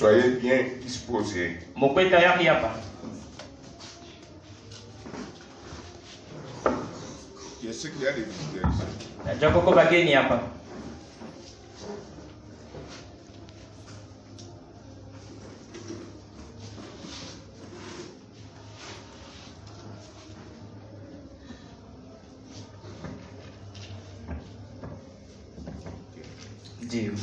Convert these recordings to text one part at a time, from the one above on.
Soyez bien disposés. Mukwe tayari hapa. Je sais qu'il y a des visiteurs ici. Najua kuko bageni hapa. Dieu.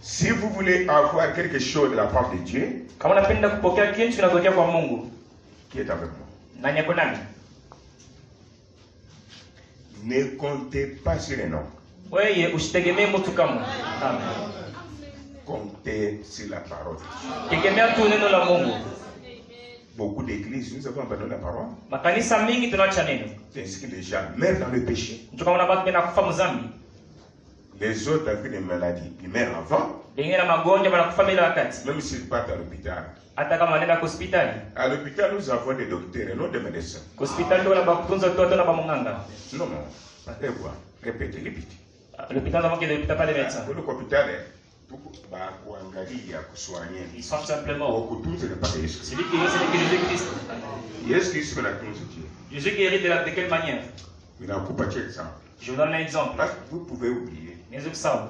Si vous voulez avoir quelque chose de la part de Dieu, Kama unapenda kupokea kitu kinatokea kwa Mungu, qui est avec moi, nani yako nani? ne comptez pas sur les noms. Wewe usitegemee mtu kama. Amen. Comptez sur la parole. Tegemea tu neno la Mungu. Beaucoup d'églises, nous avons abandonné la parole. Makanisa mingi tunaacha neno. Parce que les gens meurent dans le péché. Mtu kama unabaki tena kufa mzambi. Les autres avec des maladies, ils meurent avant. Wengine na magonjwa wanakufa bila wakati. Même s'ils partent à l'hôpital. Hata kama wanaenda hospitali. À l'hôpital, nous avons des docteurs et non des médecins. Hospitali ndio wanabakutunza watoto na bamunganga. Non, non. Allez voir. Répétez, répétez. L'hôpital ndio mkile pale médecin. Pour l'hôpital, kuangalia kusoigner. Ils sont simplement. Kutunza ni mpaka Yesu. C'est lui qui est Jésus-Christ. Yesu Kristo anatunza Dieu. Jésus guérit de quelle manière? Ninakupatia exemple. Je vous donne un exemple. Parce que vous pouvez oublier. Niweze kusahau.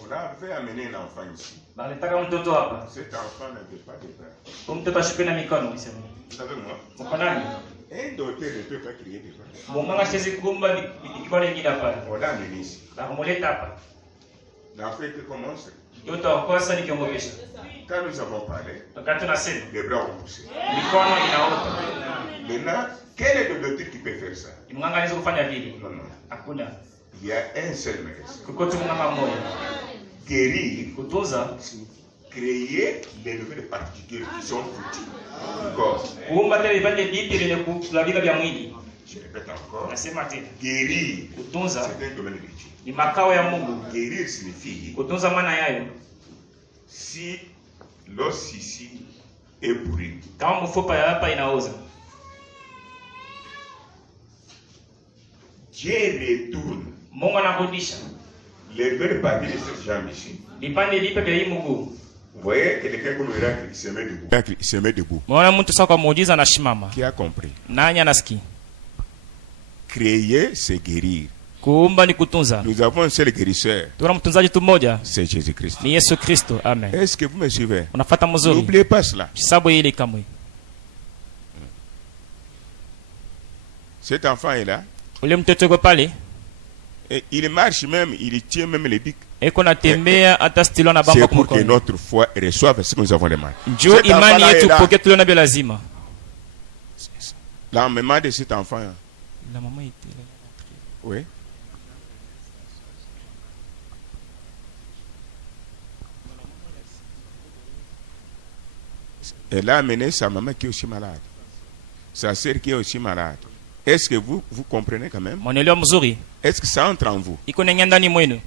On avait amené un enfant ici. Balitaka mtoto hapa. Cet enfant n'avait pas de père. Mtoto ashikwe na mikono isema. Vous savez moi? Uko nani? Un docteur ne peut pas crier des pères. Munganga siwezi kuumba ikibali nyingine hapa. On l'a amené ici. Bakamuleta hapa. L'Afrique commence. Mtoto akosa nikiongelesha. Quand nous avons parlé, Wakati tunasema les bras ont poussé. mikono inaota. Maintenant, quel est le docteur qui peut faire ça? Munganga anaweza kufanya vile? Non, non. Hakuna. Il y a un seul médecin. Kuko tu munganga mmoja. Guérir, Kutunza, créer les nouvelles particules qui sont foutues du corps. kuumba tena vipande vipya vyenye kulavika vya mwili. Je répète encore. Nasema tena. Guérir, Kutunza c'est un domaine de Dieu. ni makao ya Mungu. Guérir signifie Kutunza maana yayo. si l'os ici est pourri, Kama mfupa ya hapa inaoza. Dieu retourne Mungu anarudisha les belles parties de cette jambe ici. vipande vipya vya hii mguu. Vous voyez quelqu'un comme miracle qui se met debout. Miracle, il se met debout. Mwana mtu sasa kwa muujiza anashimama. Qui a compris? Nani anasikia? Créer, c'est guérir. Kuumba ni kutunza. Nous avons un seul guérisseur. Tuna mtunzaji tu mmoja. C'est Jésus-Christ. Ni Yesu Kristo. Amen. Est-ce que vous me suivez? Unafuata mzuri. N'oubliez pas cela. Sababu ile kamwe. Cet enfant est là. Ule mtoto yuko pale. Et il marche même, il tient même les bics. Eko natembea hata stilo na bamba C'est kwa pour que mkono. notre foi reçoive ce que nous avons demandé. Njoo imani yetu pokea tulio navyo lazima. La maman de cet enfant. La maman était là. Oui. Elle a amené sa maman qui est aussi malade. Sa sœur qui est aussi malade. Est-ce que vous comprenez quand même? Mwanelewa mzuri. Est-ce que ça entre en vous? Iko nenye ndani mwenu.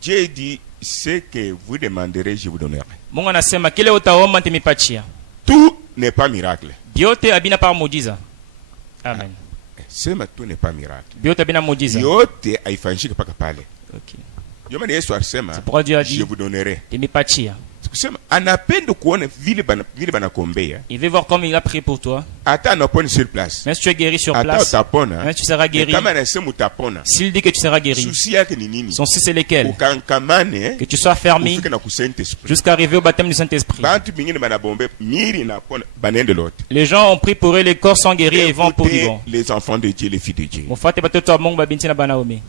Dieu dit, ce que vous demanderez, je vous donnerai. Mungu anasema kile utaomba nitamipatia. Tout n'est pas miracle. Vyote abina pa muujiza. Amen. Sema tout n'est pas miracle. Vyote abina muujiza. Yote haifanyiki mpaka pale. Okay. Ndio maana Yesu alisema, je vous donnerai. Nitamipatia. Kusema anapenda kuona vile banakombea. Il veut voir comme il a prié pour toi. Hata anapona sur place. Même si tu es guéri sur Hata place. utapona. Même si tu seras guéri. Kama anasema utapona. S'il dit que tu seras guéri. Souci yake ni nini? Son souci c'est lequel? Ukankamane. Que tu sois fermé. Ufike na Saint-Esprit. Jusqu'à arriver au baptême du Saint-Esprit. Bantu bingine banabombe miri napona banende l'autre. Les gens ont pris pour eux, les corps sont guéris et vont pour vivant. Les enfants de Dieu, les filles de Dieu. Mufate batoto wa Mungu babinti na banaomi.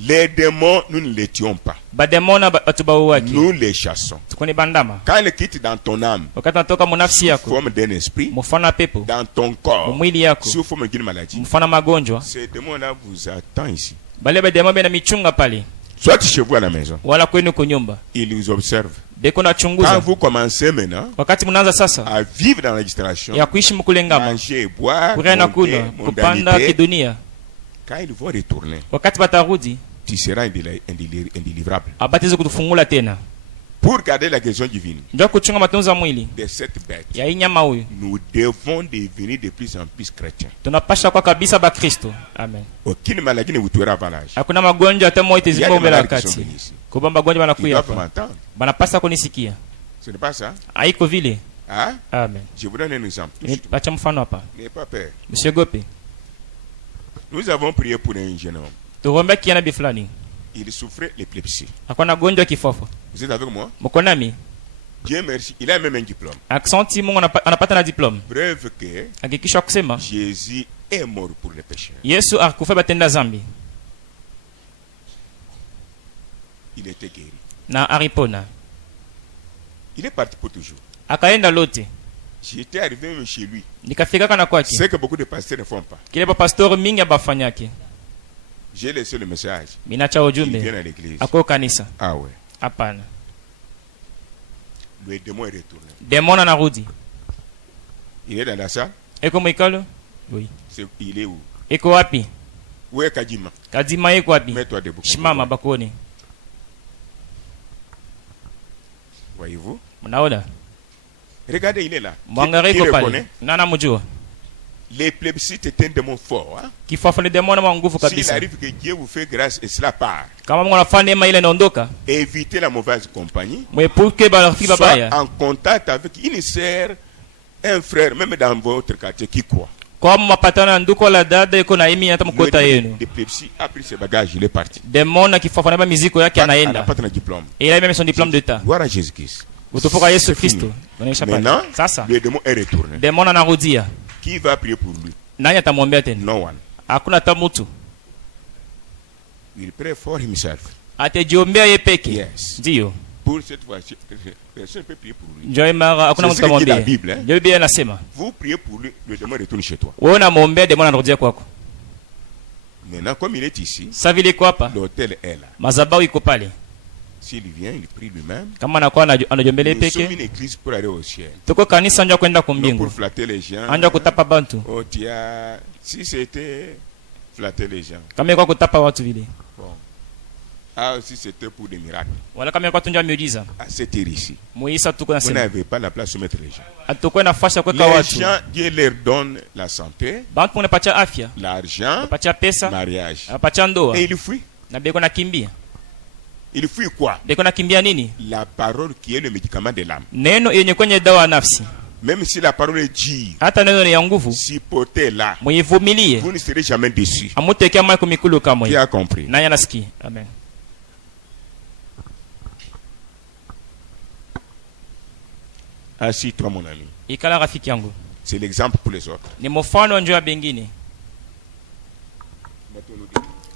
Les démons, nous ne les tuons pas. Bademona batu bauaki. Nous les chassons. Tukoni bandama. Quand il quitte dans ton âme, wakati natoka munafsi yako, forme d'un esprit, mufana pepo, dans ton corps, mwili yako, sous forme d'une maladie, mufana magonjwa, ces démons-là vous attendent ici. Bale bademo bena michunga pale. Soit chez vous à la maison. Wala kwenu kunyumba. Ils nous observent. Beko na chunguza. Quand vous commencez maintenant wakati mnaanza sasa à vivre dans la distraction, ya kuishi mkulengama, manger, boire, kurena kuna, kupanda kidunia, quand ils vont retourner, wakati batarudi, tu seras indélivrable. abatizo kutufungula tena. Pour garder la question divine ndio kuchunga matunzo ya mwili de cette bête, ya hii nyama huyu, nous devons devenir de plus en plus chrétiens. tunapasha kwa kabisa ba Kristo. Amen. Aucune maladie ne vous tuera avant l'âge. Hakuna magonjwa hata moja Il y a itazima des mbele ya maladies qui sont wakati. venues ici. Kwa magonjwa Ils wanakuya doivent hapa. m'entendre. Banapasa kunisikia. Ce n'est pas ça. Haiko vile. Hein? Amen. Je vous donne un exemple. Acha mfano hapa. N'ayez pas peur. Msiogope. Nous avons prié pour un jeune homme. Tuombe kiana bi fulani. Il souffrait l'épilepsie. Akona gonjwa kifafa. Vous êtes avec moi? Mko nami? Dieu merci. Il a même un diplôme. Aksanti Mungu anapata na diplome. Preuve que Hakikisha kusema Jésus est mort pour les pécheurs. Yesu akufa batenda zambi Il était guéri. na aripona. Il est parti pour toujours. Akaenda lote. J'étais arrivé même chez lui. Nikafika kana kwake. Ce que beaucoup de pasteurs ne font pas. Kile ba pastor mingi abafanyake. J'ai laissé le message. Minacha Il ujumbe. vient à l'église. Ako kanisa. Ah ouais. Hapana. Le démon est retourné. Demona anarudi. Il est dans la salle. Eko mwikalo? Oui. Il est où? Eko wapi? Où est Kadima? Kadima eko wapi? Mets-toi debout. Shimama bakoni. Voyez-vous? Mnaona? Regardez, il est là. Mwangalie Qui iko pale. reconnaît? Nana mjua. L'épilepsie est un démon fort. Hein? Kifafa ni demona mwa nguvu S'il kabisa. arrive que Dieu vous fait grâce et cela part, Kama Mungu anafanya neema ile inaondoka, évitez la mauvaise compagnie. mwepuke barafiki Soit babaya. en contact avec une sœur, un frère, même dans votre quartier qui croit. Kwa mapatano ya nduko la dada iko na imi hata mkota yenu. L'épilepsie a pris ses bagages, il est parti. Demona kifafa na miziko yake Elle n'a anaenda. pas de diplôme. Et il a même son diplôme d'état. Gloire à Jésus-Christ. Utukufu Yesu C'est Kristo. fini. Unaisha pale. Maintenant, Sasa le démon est retourné. demona anarudia. Qui va prier pour lui? Nani atamwombea tena? No one. Hakuna hata mtu. Il pray for himself. Atajiombea yeye peke. Yes. Ndio. Pour cette fois-ci, personne ne peut prier pour lui. Njoo mara hakuna C'est mtu ce que dit la atamwombea. Bible, hein. Ndio Biblia inasema. Vous priez pour lui, le démon retourne chez toi. Wewe unamwombea demona anarudia kwako. Maintenant, comme il est ici, Sasa vile iko hapa, l'hôtel est là. madhabahu iko pale. S'il vient, il prie lui-même. Kama anakuwa anajiombelea Nous sommes peke, une église pour aller au ciel. tuko kanisa ndio kwenda Non pour kumbingu. flatter les gens. Anja kutapa bantu. Oh, tia. Si c'était flatter les gens. Kama iko kutapa watu vile. Bon. Ah, si c'était pour des miracles. Wala kama iko tunja miujiza. Ah, c'était ici. Muisa tuko na Vous sema. n'avez pas la place où mettre les gens. Atuko nafasi ya kuweka Les watu. gens, Dieu leur donne la santé, Bantu munapatia afya, l'argent, napatia pesa, mariage. napatia ndoa. Et il fuit. Na beko nakimbia. Il fuit quoi? Beko nakimbia nini? La parole qui est le médicament de l'âme. Neno yenye kwenye dawa ya nafsi. Même si la parole est dure, Hata neno ni ya nguvu, si potée là, muivumilie. vous ne serez jamais déçus. Amutekea mwa kumikulu Qui kamwe. a compris? Nani anasikia? Amen. Assis-toi, mon ami. Ikala rafiki yangu. C'est l'exemple pour les autres. Ni mfano njoo ya bengine.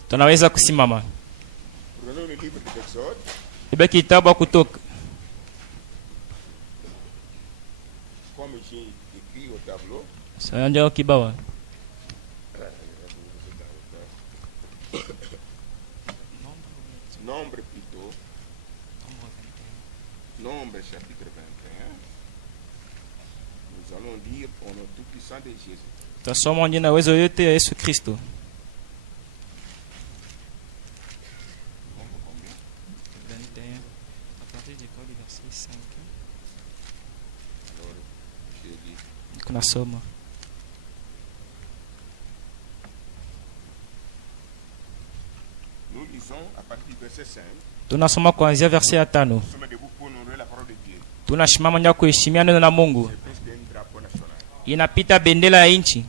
Tunaweza kusimama. Prenons le livre de l'Exode. Ibe kitabu wa Kutoka. Comme j'ai écrit au tableau. Sasa njoo kibawa. Nombre plutôt. Nombre chapitre 21. Nous allons lire au nom tout-puissant de Jésus. Tasoma jina na uwezo yote ya Yesu Kristo. Alors, je lis. Kunasoma. Nous lisons à partir du verset 5. Tunasoma kuanzia verse ya 5. Nous sommes debout pour honorer la parole de Dieu. Tunashimama ndio kuheshimia neno la Mungu. C'est presque un drapeau national. Inapita bendera ya nchi.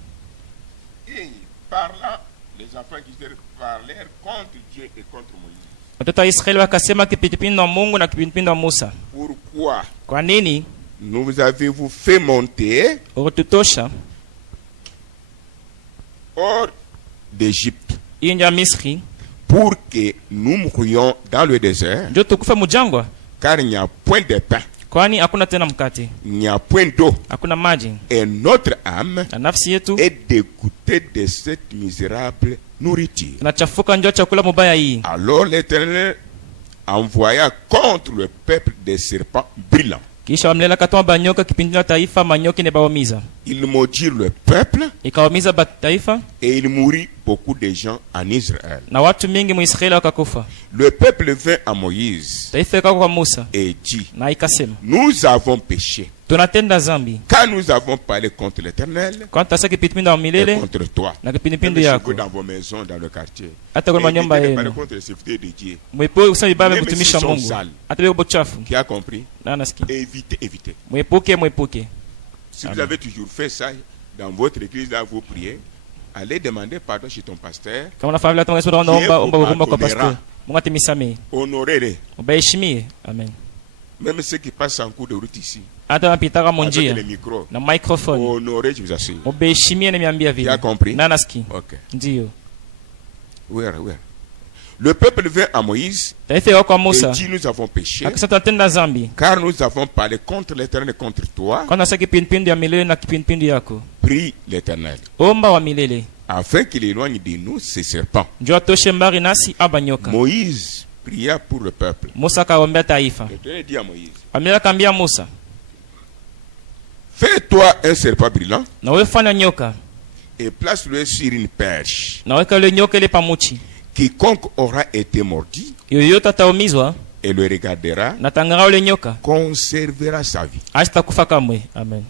Et parlant, les enfants d'Israël parlèrent contre Dieu et contre Moïse. Watoto wa Israeli wakasema kipindupindu wa Mungu na kipindupindu wa Musa. Pourquoi Kwa nini nous avez-vous fait monter ulitutosha hors d'Égypte nje ya Misri pour que nous mourions dans le désert? ndio tukufe mjangwa? Car il n'y a point de pain, Kwani hakuna tena mkate, il n'y a point d'eau. hakuna maji, Et notre âme na nafsi yetu est dégoûtée de cette misérable nourriture. tunachafuka ndio chakula mubaya hii. Alors l'Éternel envoya contre le peuple des serpents brillants. Kisha wamlela katoma banyoka kipindi na taifa manyoki ne bawamiza. ils maudirent le peuple ikaumiza taifa, et il mourut beaucoup de gens en Israël. na watu mingi muisraeli wakakufa. Le peuple vint à Moïse Taifa ikawa kwa Musa et dit, na ikasema, nous avons péché tunatenda zambi quand nous avons parlé contre l'Éternel kwa tasa kipindupindu wa et milele contre toi. na Même kipindupindu chez yako, vous dans vos maisons, dans le quartier. hata kwa manyumba Évitez de parler yenu contre les serviteurs de Dieu. mwepuke kusema vibaya vya Même kutumisha s'ils sont Mungu, sales. hata vile buchafu. Qui a compris? Na nasikia Évitez, évitez. mwepuke. Si vous Amen. avez toujours fait ça dans votre église, là, vous priez, allez demander pardon chez ton pasteur, Kama unafanya vile tunasema tunaomba omba kwa pastor, Mungu atimisamee, honorez-les. ubaheshimie. Amen. Même ceux qui passent en cours de route ici, Hata wanapitaka avec munjia les micros, na microphone, honorez, je vous assure. ubaheshimie. Nimeambia Tu vile. as compris? Na nasikia Ok. ndio Where? Le peuple vint à Moïse taifa ikawa kwa et Musa dit, nous avons péché, akisema tunatenda zambi car nous avons parlé contre l'Éternel et contre toi. kwa nasa kipindupindu ya milele na kipindupindu yako, Prie l'Éternel, omba wa milele afin qu'il éloigne de nous ces serpents. njoo atoshe mbali nasi abanyoka. Moïse pria pour le peuple. Musa akaombea taifa. L'Éternel dit à Moïse, Amela akaambia Musa, fais-toi un serpent brillant na wewe fanya nyoka et place-le sur une perche. na weka ile nyoka ile pamuchi, Quiconque aura été mordi yoyote ataumizwa et le regardera na tangara ule nyoka conservera sa vie. asitakufa kamwe. Amen.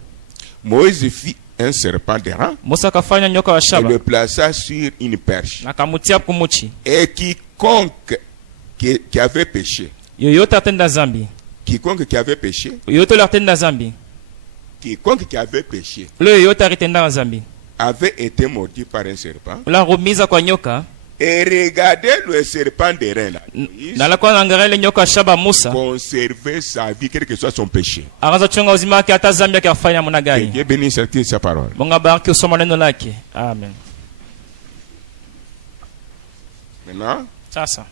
Moïse fit un serpent d'airain Musa akafanya nyoka wa et shaba le plaça sur une perche. na akamutia kumuchi. Et quiconque qui avait péché, Yoyote atenda zambi, quiconque qui avait péché, yoyote ule atenda zambi, quiconque qui avait péché ule yoyote alitenda zambi avait été mordi par un serpent. ule arumiza kwa nyoka Et regardez le serpent d'airain là. Moïse na alikuwa anaangalia ile nyoka wa shaba. Musa conserver sa vie, quel que soit son péché. akaanza kuchunga uzima wake hata zambi yake afanya namna Que gani. Dieu bénisse sa parole. Mungu abariki usoma neno lake. Amen. Maintenant, Sasa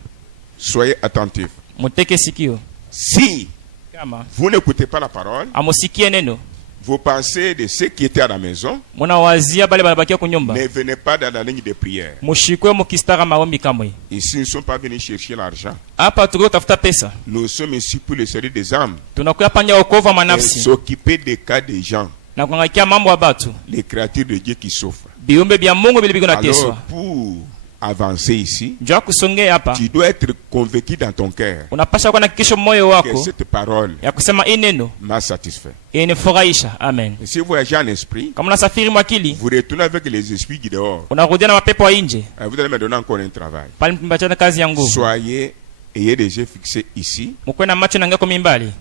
soyez attentifs. muteke sikio, Si kama vous n'écoutez pas la parole, amusikie neno, vous pensez de ceux qui étaient à la maison, munawazia bale banabakia kunyumba, ne venez pas dans la ligne de prière. mushikwe mukistara maombi kamwe. Ici, nous ne sommes pas venus chercher l'argent. Hapa tuko tafuta pesa, Nous sommes ici pour le salut des âmes tunakuya panya wokovu wa et manafsi s'occuper des cas des gens, na kuangaikia mambo ya batu, les créatures de Dieu qui souffrent. biumbe bya Mungu bili biko Alors, nateswa. pour avancer ici, Njoo kusongea hapa, tu dois être convaincu dans ton cœur unapasha kuwa na kisho moyo que wako cette parole ya kusema hii neno m'a satisfait. inifurahisha. Amen. Et si vous voyagez en esprit, Kama unasafiri mwakili, vous retournez avec les esprits qui dehors. unarudia na mapepo wa nje, Vous allez me donner encore un travail. pale mpachana kazi ya nguvu. Ayez les yeux fixés ici. Mukwe na macho nangako mimbali.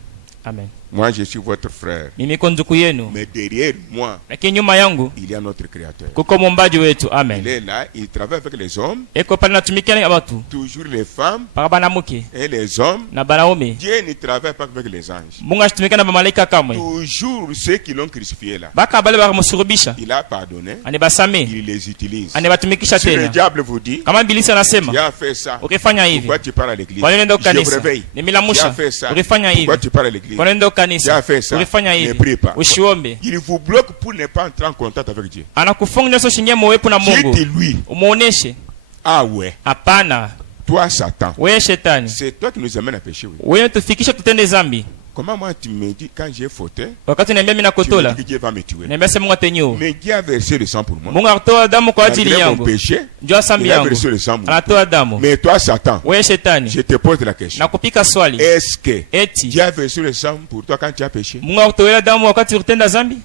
Amen. Moi, je suis votre frère. Mimi ko ndugu yenu, Mais derrière moi, lakini nyuma yangu il y a notre Créateur. kuko muumbaji wetu. Il Amen. est là, il travaille avec les hommes, Eko pale natumikia na watu toujours les femmes paka banamuke et les hommes. na banaume. Dieu ne travaille pas avec les anges. Mungu ashitumika na bamalaika kamwe. Toujours ceux qui l'ont crucifié là. Baka bale bakamusurubisha Il a pardonné, anibasame, il les utilise. anibatumikisha Si le tena. diable vous dit, Kama Ibilisi tu anasema as fait ça, ukifanya hivi, pourquoi tu pars à l'église? kwa nini nenda Je vous kanisa? réveille. Tu as Nimilamusha fait ça, ukifanya hivi, pourquoi tu pars à l'église? kwa nini nenda Tu as kanisa? fait ça, Ukifanya ne hivi, prie pas. usiombe. Il vous bloque pour ne pas entrer en contact avec Dieu. Anakufunga nyoso shingia mowepo na Mungu. Dites-lui, Umuoneshe ah ouais, hapana, toi Satan, wewe shetani, c'est toi qui nous amène à pécher. Oui. wewe tufikishe tutende zambi. Comment moi tu me dis quand j'ai fauté, Wakati niambia mimi tu me nakotola, dis que Dieu va me tuer. niambia sema Mungu atenyo. Mais Dieu a versé le sang pour moi. Mungu atoa damu kwa ajili Malgré mon yangu. péché, Njoo sambi il a yangu. versé le sang pour moi. Anatoa damu. Mais toi Satan, Wewe shetani, je te pose la question. nakupika swali. Est-ce que Eti Dieu a versé le sang pour toi quand tu as péché? Mungu akutolea damu wakati utenda zambi?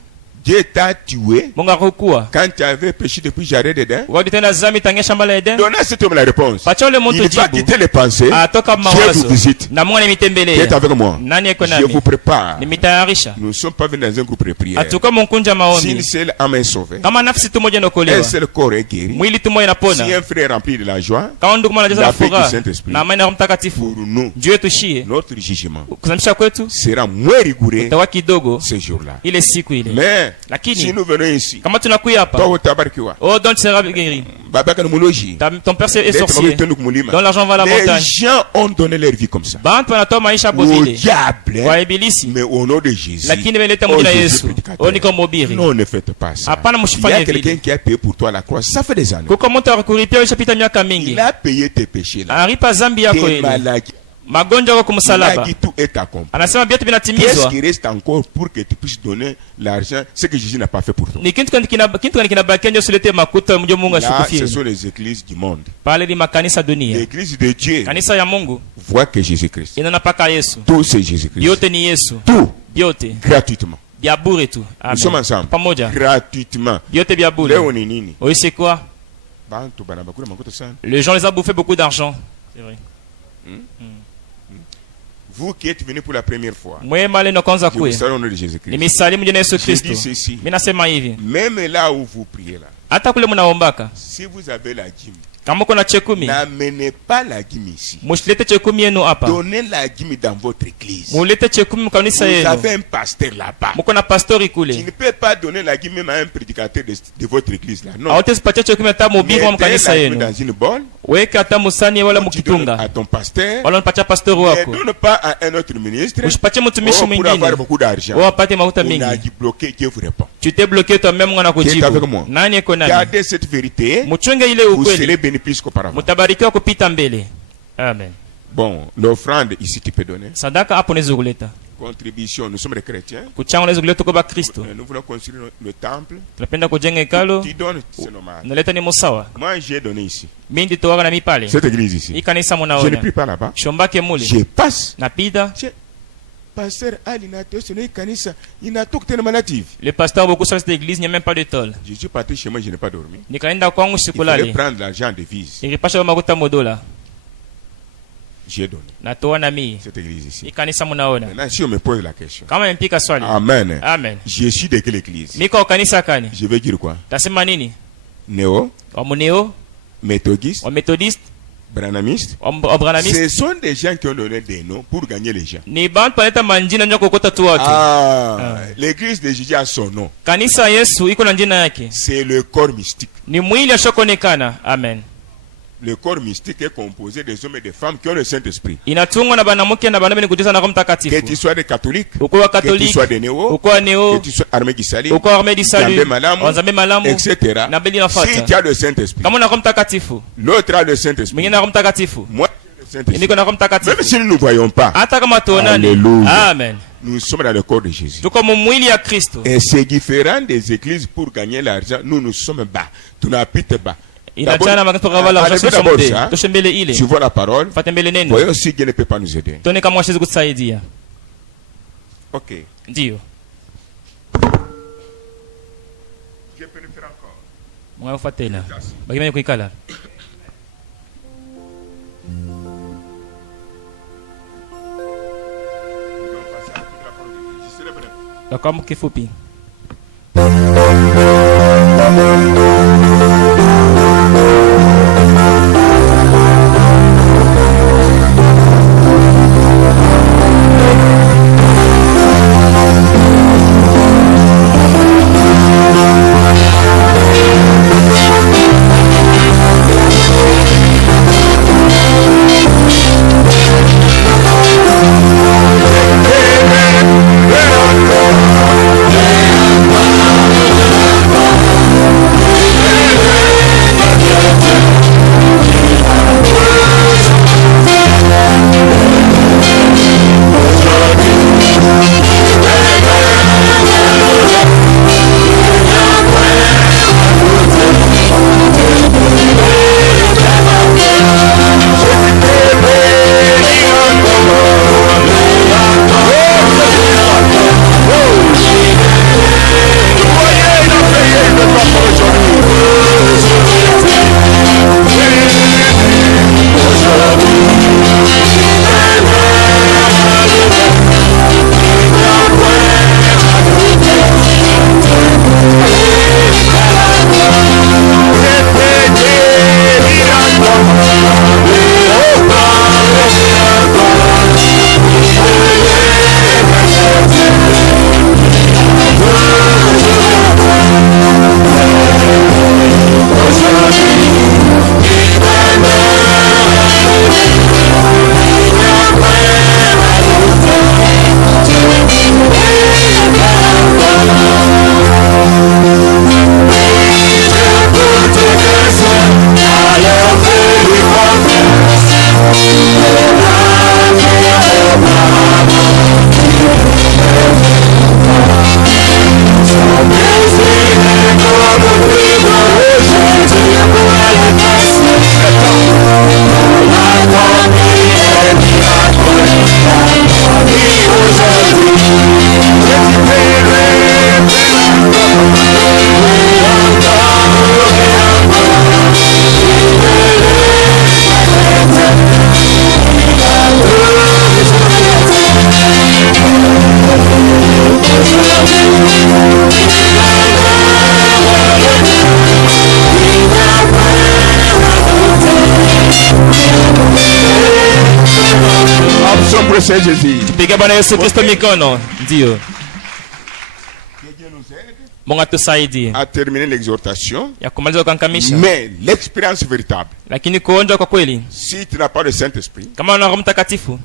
Dieu t'a tué Mungu akukua quand tu avais péché depuis Jardin d'Éden? wakati utenda zambi tangia shamba la Eden? Donnez à cet homme la réponse. Pacha ule mtu Il va jibu. quitter les pensées. Atoka Dieu mawazo. vous visite. Na Mungu Dieu est nimitembelea. avec moi. Nani eko Je nami? vous prépare. Nimitayarisha. Nous ne sommes pas venus dans un groupe de prière. Atuka mkunja Si une maombi. seule âme est sauvée, Kama nafsi tu moja un inaokolewa, seul corps est guéri, mwili tu moja si inapona. un frère est rempli de la joie, Kama ndugu mmoja la anajaza paix du furaha Saint-Esprit, na amani ya Roho Mtakatifu, pour nous, juu yetu shie notre jugement kuzamisha kwetu sera moins rigoureux utakuwa kidogo ce jour-là. ile siku ile. Mais Lakini si nous venons ici, kama tunakuya hapa, toi utabarikiwa, oh donc tu seras guéri. babaka na muloji, Ton père est sorcier. Dont l'argent va à la les montagne. gens ont donné leur vie comme ça. Bantu wanatoa maisha hapo Au vile. diable, Kwa ibilisi. mais au nom de Jésus. Lakini weleta Oh, mjina Jésus Yesu. prédicateur. Oh niko mobiri. Non, ne faites pas ça. Hapana Il y msifanye a vile. quelqu'un qui a payé pour toi la croix. Ça fait des années. Kuko mtu akuripia ulishapita miaka mingi. Il a payé tes péchés là. Aripa zambi yako Tes ile. maladies. magonjwa kwa Il a msalaba. dit tout est accompli. Anasema vyote Qu'est-ce vinatimizwa. qui reste encore pour que tu puisses donner l'argent, ce que Jésus n'a pas fait pour toi? Ni kitu gani kinabakia ndio usilete makuta mjo Mungu Là, ce ashukufie. sont les églises du monde. Pale ni makanisa dunia. L'église de Dieu Kanisa ya Mungu voit que Jésus-Christ. inaona paka Yesu. Tout c'est Jésus-Christ. Vyote ni Yesu. Tout Vyote gratuitement. vya bure tu. Nous sommes Amen. ensemble. Pamoja. Gratuitement. Vyote vya bure. Leo ni nini? Oui, c'est quoi? Bantu bana bakula makuta sana. Les gens les ont bouffé beaucoup d'argent. C'est vrai. Vous qui êtes venus pour la première fois, Mwema leo kwanza je vous kwe. salue au nom de Jésus-Christ. Nimesalimu jina Yesu Je Kristo. dis ceci. Mimi nasema hivi. Même là où vous priez là, Hata kule mnaombaka. si vous avez la dîme, Kama uko na chekumi, n'amenez pas la dîme ici. musilete chekumi yenu hapa. Donnez la dîme dans votre église. Mulete chekumi Vous mkanisa yenu. avez un pasteur là-bas. Muko na pastori Tu kule. ne peux pas donner la dîme même à un prédicateur de votre église là. Non. Hawatezi patia chekumi hata mhubiri wa Mettez mkanisa la dîme yenu. dans une bolle. Weka hata musani wala Tu donnes mukitunga. à ton pasteur. Wala unapatia pastori Ne wako. donne pas à un autre ministre. Usipatie mtumishi pour mwingine. avoir beaucoup d'argent. Wao apate mafuta On a mingi. dit bloquer, Dieu vous répond. Tu t'es bloqué toi-même mwana Qui est avec kujibu. moi? Nani eko nani? Gardez cette vérité. Muchunge ile Vous serez ukweli. bénis plus qu'auparavant. Mutabarikiwa kupita mbele. Amen. Bon, l'offrande ici tu peux donner. Sadaka hapo unaweza kuleta. Contribution, nous sommes des chrétiens. Kuchanga unaweza kuleta kwa Kristo. Nous voulons construire le temple. Tunapenda kujenga hekalu. Tu donnes, c'est normal. Naleta ni musawa. Moi, j'ai donné ici. Mimi nditowaga na mipale. Cette église ici. Hii kanisa Je ne munaona. prie pas là-bas. Shombake muli. Je passe. Napita. Pasteur Ali Natosone Kanisa, il n'a tout tellement native. Le pasteur beaucoup sur cette église, il n'y a même pas de tôle. Je suis parti chez moi, je n'ai pas dormi. Nikaenda kwangu Il fallait sikulali. prendre l'argent de devise. Nilipasha makuta modola. J'ai donné. Natoa na mimi. Cette église ici. Hii kanisa munaona. Maintenant, si on me pose la question. Kama mpika swali. Amen. Amen. Je suis de quelle église? Miko kanisa kani? Je vais dire quoi? Tasema nini? Néo, Wa muneo, méthodiste, wa methodiste, branamiste. wa branamiste. Ce sont des gens qui ont donné des noms pour gagner les gens. Ni bantu paleta manjina nyo kokota tu watu. L'église de Jésus a son nom. Kanisa Yesu iko na jina yake. C'est le corps mystique. Ni mwili ashokonekana. Amen. Le corps mystique est composé des hommes et des femmes qui ont le Saint-Esprit. Inatungwa na banamuke na banabe ni kujaza na Roho Que Mtakatifu. tu sois des catholiques, Uko wa que tu Katoliki, sois des néo, uko wa neo, que tu sois armé Gisali, uko wa Armedi Salu, Nzambe Malamu, Wanzambe Malamu, etc. na beli Si nafata. tu as le Saint-Esprit, Kama una Roho Mtakatifu, l'autre a le Saint-Esprit. mwingine na Roho Mtakatifu. Moi, j'ai le Saint-Esprit. Niko na Roho Même Mtakatifu. si nous ne voyons pas, Hata kama tuonani. Alléluia. Amen. nous sommes dans le corps de Jésus. Tuko mu mwili ya Kristo. Et c'est différent des églises pour gagner l'argent. Nous sommes bas. Tu n'habites bas. Inachana makati kwa wala Allez, jasho d'abord somde. ça. Toshe mbele ile. Tu vois la parole. Fate mbele neno. Voyons si Dieu ne peut pas nous aider. Tuone kama washezi kutusaidia. Ok. Ndio. Je peux le faire encore. Mwa ufatela. Bagimene kuikala. Nous allons passer à toute la parole de Dieu. Je serai bref. Kwa kifupi. pour le Seigneur Jésus. Tupige Bwana Yesu Kristo mikono. Ndio. Que Dieu nous aide Mungu atusaidie à terminer l'exhortation. ya kumaliza kukankamisha. Mais l'expérience véritable, Lakini kuonja kwa kweli, si tu n'as pas le Saint-Esprit, kama una Roho Mtakatifu,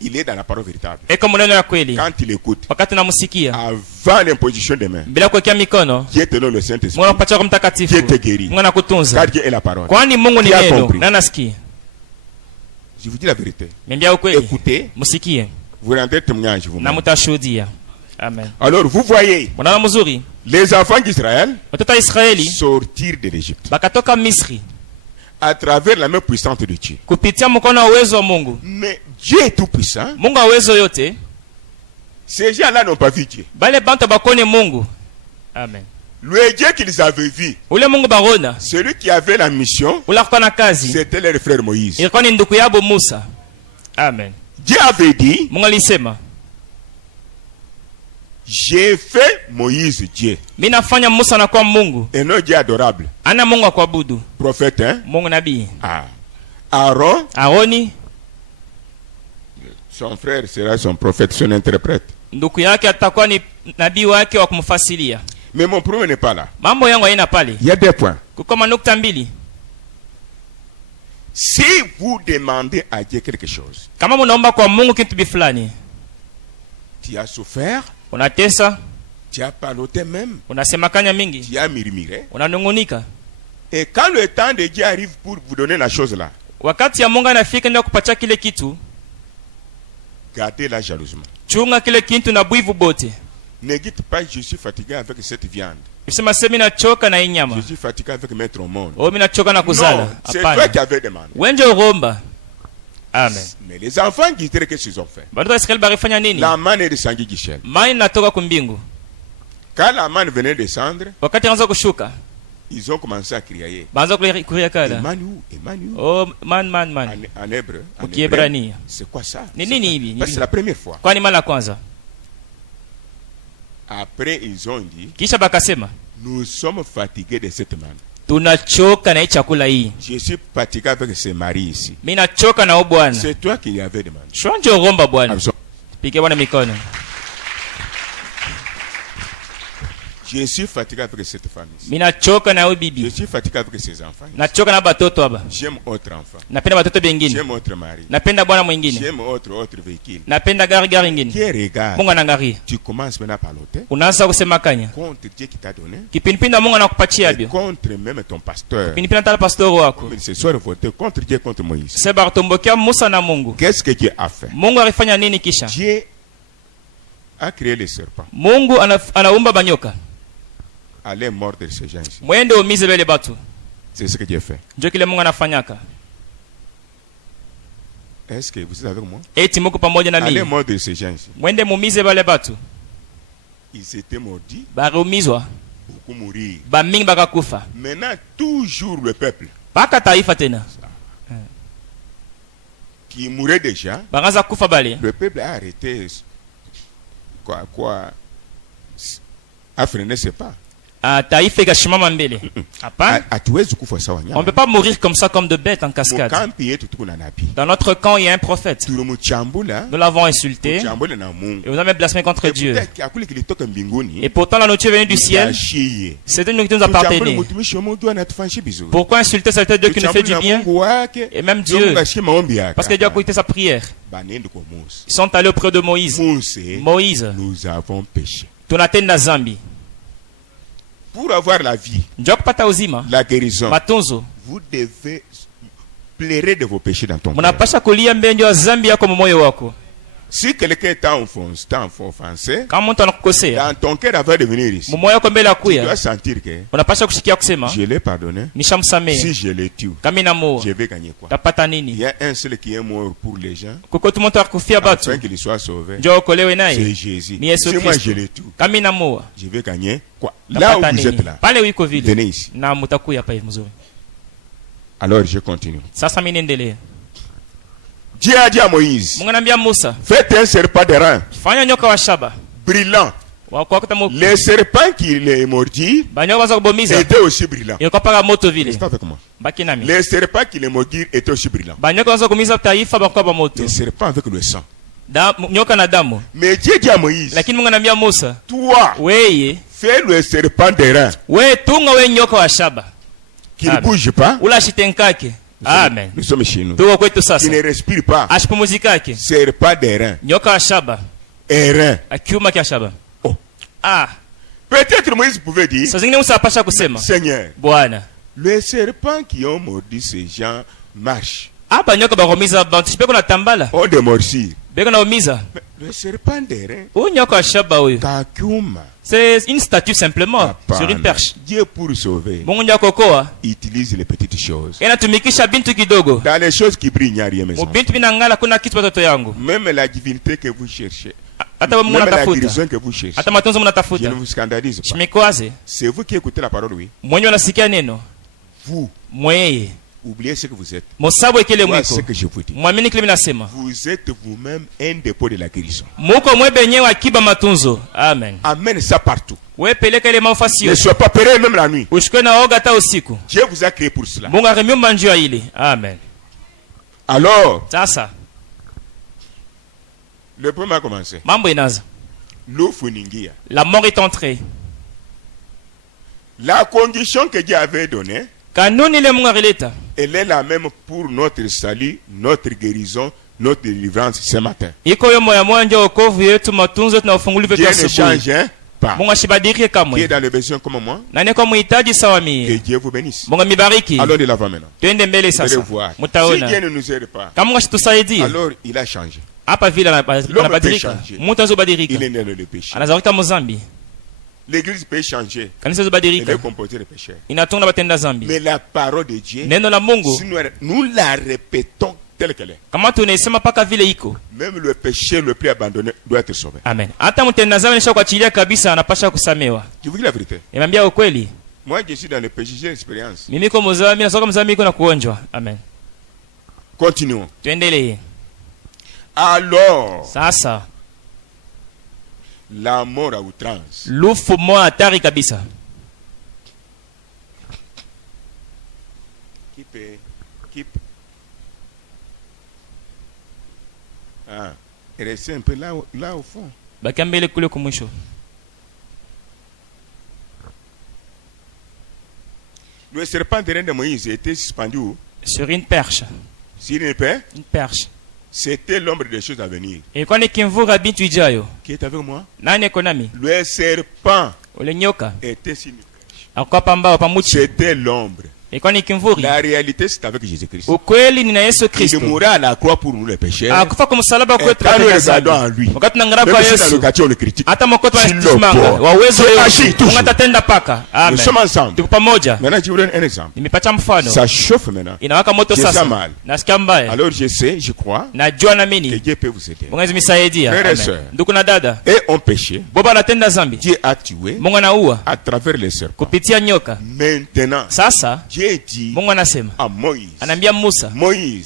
il est dans la parole véritable. eko maneno ya kweli. Quand il écoute, Wakati unamsikia avant l'imposition des mains, bila kuwekea mikono, Dieu te donne le Mungu Saint-Esprit. anakupatia Roho Mtakatifu. Dieu te guérit. Mungu anakutunza. Car Dieu est la parole. Kwani Mungu ni Qui a neno compris? na anasikia. Je vous dis la vérité. Niambia ukweli. Écoutez, Msikie vous rendez témoignage na vous-même. mtashuhudia. Amen. Alors vous voyez Bwana mzuri, les enfants d'Israël watoto wa Israeli sortir de l'Égypte bakatoka Misri à travers la main puissante de Dieu. kupitia mkono wa uwezo wa Mungu. Mais Dieu est tout puissant. Mungu wa uwezo yote, Ces gens-là n'ont pas vu Dieu. bale bantu bakone Mungu. Amen. Le Dieu qu'ils avaient vu, Ule Mungu barona, celui qui avait la mission, ule alikuwa na kazi, c'était leur frère Moïse. ilikuwa ni ndugu yabo Musa. Amen. Dieu avait dit, Mungu alisema, j'ai fait Moïse Dieu. mimi nafanya Musa na kuwa Mungu. Et non Dieu adorable. Ana Mungu wa kuabudu. Prophète, hein? Mungu nabii. Ah. Aaron, Aroni, son frère sera son prophète, son interprète. ndugu yake atakuwa ni nabii wake wa kumfasilia. Mais mon problème n'est pas là. Mambo yangu haina pale. Il y a des points. Kuko manukta mbili. Si vous demandez à Dieu quelque chose, Kama munaomba kwa Mungu kitu bifulani, tu as souffert, unatesa, tu as parloté même, unasema kanya mingi, tu as murmuré. unanungunika. Et quand le temps de Dieu arrive pour vous donner la chose là, Wakati ya Mungu anafika ndio kupatia kile kitu, gardez-la jalousement. chunga kile kitu na bwivu bote. Ne dites pas je suis fatigué avec cette viande. Usema sema nachoka na hii nyama. Je suis fatigué avec mettre au monde. Oh, mimi nachoka na kuzala. Non, c'est Hapana. toi qui avais demandé. Wenje uromba. Amen. Mais les enfants d'Israël, qu'est-ce qu'ils ont fait? Bado Israeli barifanya nini? La manne est descendue du ciel. Mai natoka kumbingu. Quand la manne venait descendre, Wakati anaanza kushuka, ils ont commencé à crier. baanza kulia kala. Emmanuel, Emmanuel. Oh, man. En hébreu. En Ukiebrania. hébreu, c'est quoi ça? Ni C'est nini pas- hivi? parce que c'est la première fois. Kwani mara kwanza. Après, ils ont dit, Kisha bakasema, nous sommes fatigués de cette manne. tunachoka na hii chakula hii. Je suis fatigué avec ces maris ici. Mimi nachoka na bwana. C'est toi qui y avais demandé. Shonje uromba bwana. Absolument. Pige bwana mikono. Je suis fatigué avec cette femme ici. Mimi nachoka na huyu Je bibi. suis fatigué avec ses enfants. Nachoka na batoto hapa. J'aime autre enfant. Napenda batoto bengine. J'aime autre mari. Napenda bwana mwingine. J'aime autre véhicule. Napenda gari ingine. Qui regarde? Mungu anangalia. Tu commences maintenant par l'autre. Unaanza kusema kanya. Contre Dieu qui t'a donné. Kipindipinda Mungu anakupatia Et bio. contre même ton pasteur. Kipindipinda tala pastor wako. Comme il se soit voté contre Dieu, contre Moïse. Seba kutombokia Musa na Mungu. Qu'est-ce que Dieu a fait? Mungu alifanya nini kisha? Dieu a créé les serpents. Mungu anaumba banyoka. Allez mordre ces gens ici. Mwende umize bele batu. C'est ce que Dieu fait. Ndio kile Mungu anafanyaka. Est-ce que vous êtes avec moi? Eti Mungu pamoja na Allez mimi. mordre ces gens ici. Mwende mumize bale batu. Ils étaient maudits, Barumizwa. beaucoup mourir. Bamingi bakakufa. Maintenant, toujours le peuple Paka taifa tena. qui mourait déjà, Bakaanza kufa bale. le peuple a arrêté. A freiné ses pas. Taifa ikashimama mbele. Hapana. Hatuwezi kufa sawa On ne nyama. peut pas mourir comme ça comme de bêtes en cascade. Mukampi yetu tuko na nabii. Dans notre camp, il y a un prophète. Tulimuchambula, Nous l'avons insulté chambula na Mungu. et vous avez blasphémé contre Dieu. Akuli kilitoka mbinguni. Et pourtant, la nourriture venue du ciel, Yashie. c'était une qui nous Tuchambule appartenait. mutumishi wa Mungu anatufanyisha vizuri. Pourquoi insulter cet Dieu qui nous fait du Tuchambule na bien Mungu wake, et même ndio Dieu? Mungu ashike maombi yake. Parce que Dieu a écouté sa prière. Banende kwa Mose. Ils sont allés auprès de Moïse. Moïse, Nous avons péché. tunatenda zambi. Pour avoir la vie, Njoo kupata uzima, la guérison, matunzo, vous devez pleurer de vos péchés dans ton cœur. mnapasha kulia mbenjo ya zambi yako mu moyo wako. Si quelqu'un t'a offensé, Kama mtu anakukosea, dans ton cœur avant de venir ici, mu moyo wako mbele ya tu dois kuya, sentir que unapasha kushikia kusema, je l'ai pardonné. Si nishamsamehe. je le tue, Kama inamuua, je vais gagner quoi? tapata Il nini? y a un seul qui est mort pour les gens, Kuko tu mtu akufia batu, afin qu'il soit sauvé. njoo okolewe C'est naye. Jésus. Ni Yesu Si moi Kristo. je le tue, Kama inamuua, je vais gagner quoi? Là où tapata vous êtes nini? là, Pale wiko vile. venez ici. Na mutakuya hapa hivi mzuri. Alors je continue. Sasa mimi niendelee. Dieu a dit à Moïse, Mungu anambia Musa, faites un serpent de rein fanya nyoka wa shaba. brillant. Wakuta mu Les serpents qui les mordit banyoka baza kubomiza. étaient aussi brillants. Ilikuwa paka moto vile. Restez avec moi. Baki nami. Les serpents qui les mordirent étaient aussi brillants. Banyoka baza kumiza taifa bakuwa ba moto. Les serpents avec le sang. nyoka na damu. Mais Dieu dit à Moïse, Lakini Mungu anambia Musa, toi, weye fais le serpent d'airain we tunga we nyoka wa shaba qui ne Amen. bouge pas. ula shitenkake. Amen. Nous sommes chez nous. Tuko kwetu Qui sasa. ne respire pas. Ashipumuzikake. Serpent d'airain. Nyoka wa shaba. Airain. Akiuma kia shaba. Oh. Ah, Peut-être Moïse pouvait dire, saa zingine Musa apasha kusema, Seigneur, Bwana, les serpents qui ont mordu ces gens marchent. hapa nyoka bakomiza bantu shipeko na tambala. Ont des morsures. Beko na umiza. Mais le serpent d'airain, Huyu nyoka wa shaba huyu. Kakuma. C'est une statue simplement sur une perche. Dieu pour sauver Mungu ndio akokoa. utilise les petites choses. Inatumikisha bintu kidogo. Dans les choses qui brillent, il n'y a rien, mes Mu enfants. bintu binangala kuna kitu watoto yangu. Même la divinité que vous cherchez, Hata wewe même la mnatafuta. guérison que vous cherchez, Hata matunzo je ne mnatafuta. vous scandalise pas. Shimikwaze. C'est vous qui écoutez la parole, oui. Mwenye unasikia neno. Vous, Mweye. oubliez ce que vous êtes. Mosabu ekele Moi, mwiko. ce que je vous dis. Mwamini kile minasema. Vous êtes vous-même un dépôt de la guérison. Muko mwebe nyewe akiba matunzo. Amen. Amène ça partout. We peleka ile mafasi Ne yote. sois pas prêt même la nuit. Ushikwe na oga hata usiku. Dieu vous a créé pour cela. Mungu aremiumba njia ile. Amen. Alors, Sasa le problème a commencé. mambo inaanza. L'Ufuningia. La mort est entrée. La condition que Dieu avait donnée, Kanuni ile Mungu alileta. elle est la même pour notre salut, notre guérison, notre délivrance ce matin. Iko yo moya moya ndio wokovu yetu, matunzo yetu na ufungulivu Dieu wetu ne asubuhi. change hein, pas. Mungu ashibadilike Qui est kamwe. dans le besoin comme moi, Na niko muhitaji sawa que mie. Dieu vous bénisse. Mungu mibariki. Allons de l'avant maintenant. Twende mbele Vous allez sasa. voir. Si Mutaona. Dieu ne nous aide pas, Kama Mungu ashitusaidie. alors il a changé. Hapa vile anabadilika. peut changer. Mtu azobadilika. Il est né dans le péché. Anazalika muzambi. L'église peut changer. Kanisa Elle zobadilika. est composée de pécheurs. Inatunga batenda zambi. Mais la parole de Dieu, Neno la Mungu si nous la répétons telle qu'elle est, kama tunaisema paka vile iko. même le péché le plus abandonné doit être sauvé. Amen. Hata mtenda zambi nisha kuachilia kabisa anapasha kusamewa. Je vous dis la vérité. Nimeambia ukweli. Moi, je suis dans le péché, j'ai l'expérience. Mimi niko mzambi na soka mzambi iko na kuonjwa. Amen. Continuons. Tuendelee. Alors, Sasa la mort à outrance. lufu moja hatari kabisa. Qui peut. Ah, restez un peu là au fond. Bakia mbele kule kumwisho. Le serpent terrain de Moïse était suspendu où? Sur une perche. S'il n'est pas, Une perche. c'était l'ombre des choses à venir. Ilikuwa ni kimvura bintu ijayo. Qui est avec moi? Nani iko nami? Le serpent Ule nyoka. était sur une perche. Akwa pambao pamuchi. C'était l'ombre. Ilikuwa ni kimvuri. La réalité, c'est avec Jésus-Christ. Ukweli ni na Yesu Il Kristo. mourra à la croix pour nous les pécheurs. Akufa kwa msalaba Et kwetu quand nous katika dhambi. regardons en lui, Wakati tunaangalia même kwa si dans le Yesu, quartier on le critique, hata mokoto s'il le wanasimanga peut, wa uwezo c'est yote, agir toujours. Mungu atatenda paka. Nous Amen. sommes ensemble. Tuko pamoja. Maintenant, je vous donne un exemple. Nimepatia mfano. Ça chauffe maintenant. Inawaka moto Je sens sasa. mal. Nasikia mbaya. Alors je sais, je crois Najua na que mimi. Dieu peut vous aider. Mungu azimisaidia. Frères et Amen. sœurs. Ndugu na dada. Et on péché. Boba anatenda zambi. Dieu a tué Mungu anaua à travers les serpents. kupitia nyoka. Maintenant, Sasa Dieu dit Mungu anasema, à Moïse, anaambia Musa, Moïse,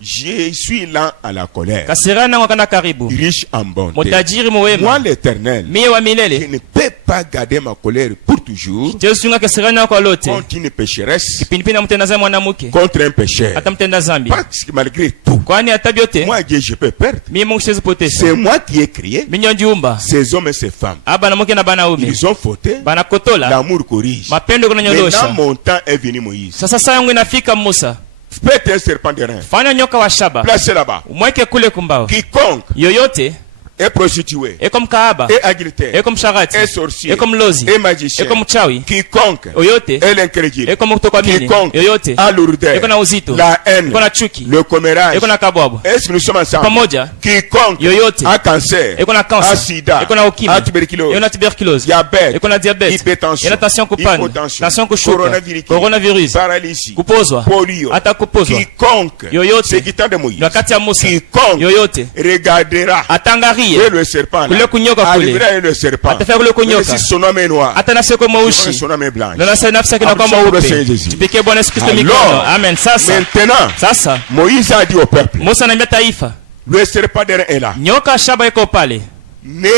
je suis lent à la colère, kasirana wakana karibu, riche en bonté. mutajiri Moi, muwema, l'Éternel, mie wa je milele. ne peux pas garder ma colère pour toujours Yesu yunga kasirana kwa lote. contre une pécheresse, Kipindipindi amtenda zambi mwanamke. contre un pécheur. Hata mtenda zambi. Parce que malgré tout, Kwani hata byote, moi, Dieu, je peux perdre. mie Mungu siwezi potesha. C'est moi qui ai créé Mimi ndio njiumba. ces hommes et ces femmes. Aba na mke na banaume. Ils ont fauté, Banakotola. l'amour corrige. Mapendo kuna Maintenant, nyondosha. mon temps est venu, Moïse. Sasa saa yangu inafika Musa. Faites un serpent de rein. Fanya nyoka wa shaba. Placez là-bas. Umweke kule kumbao. Quiconque Yoyote est prostitué, eko mkaaba, est adultère, eko msharati, est sorcier, eko mlozi, est magicien, eko mchawi, quiconque yoyote est l'incrédule, eko mkutokwamini, quiconque yoyote a lourdeur, eko na uzito, la haine, eko na chuki, le commérage. eko na kabwabwa. Est-ce que nous sommes ensemble? Pamoja Quiconque yoyote a cancer, eko na a kansa, sida, eko na ukimwi, a tuberculose, eko na tuberculose, diabète, eko na diabete, hypertension, eko na tension kupanda, hypotension, tension kushuka, coronavirus, paralysie, kupozwa, polio, hata kupozwa. quiconque, Yoyote. c'est qui de Moïse, Ni wakati ya Musa, quiconque yoyote regardera et atangarie le serpent kule là, kunyoka kule, arrivera et le serpent, atafika kule même kunyoka, si son nom est noir, hata nafsi yako et mweusi, son nom est blanc. na nafsi yake inakuwa Applaudissons pour le Seigneur mweupe. Jésus. Tupikie Bwana Yesu Kristo Alors, mikono. Amen. Sasa Maintenant, Moïse a dit au peuple, Musa anaambia taifa, le serpent de rein est là. nyoka shaba iko pale, Ne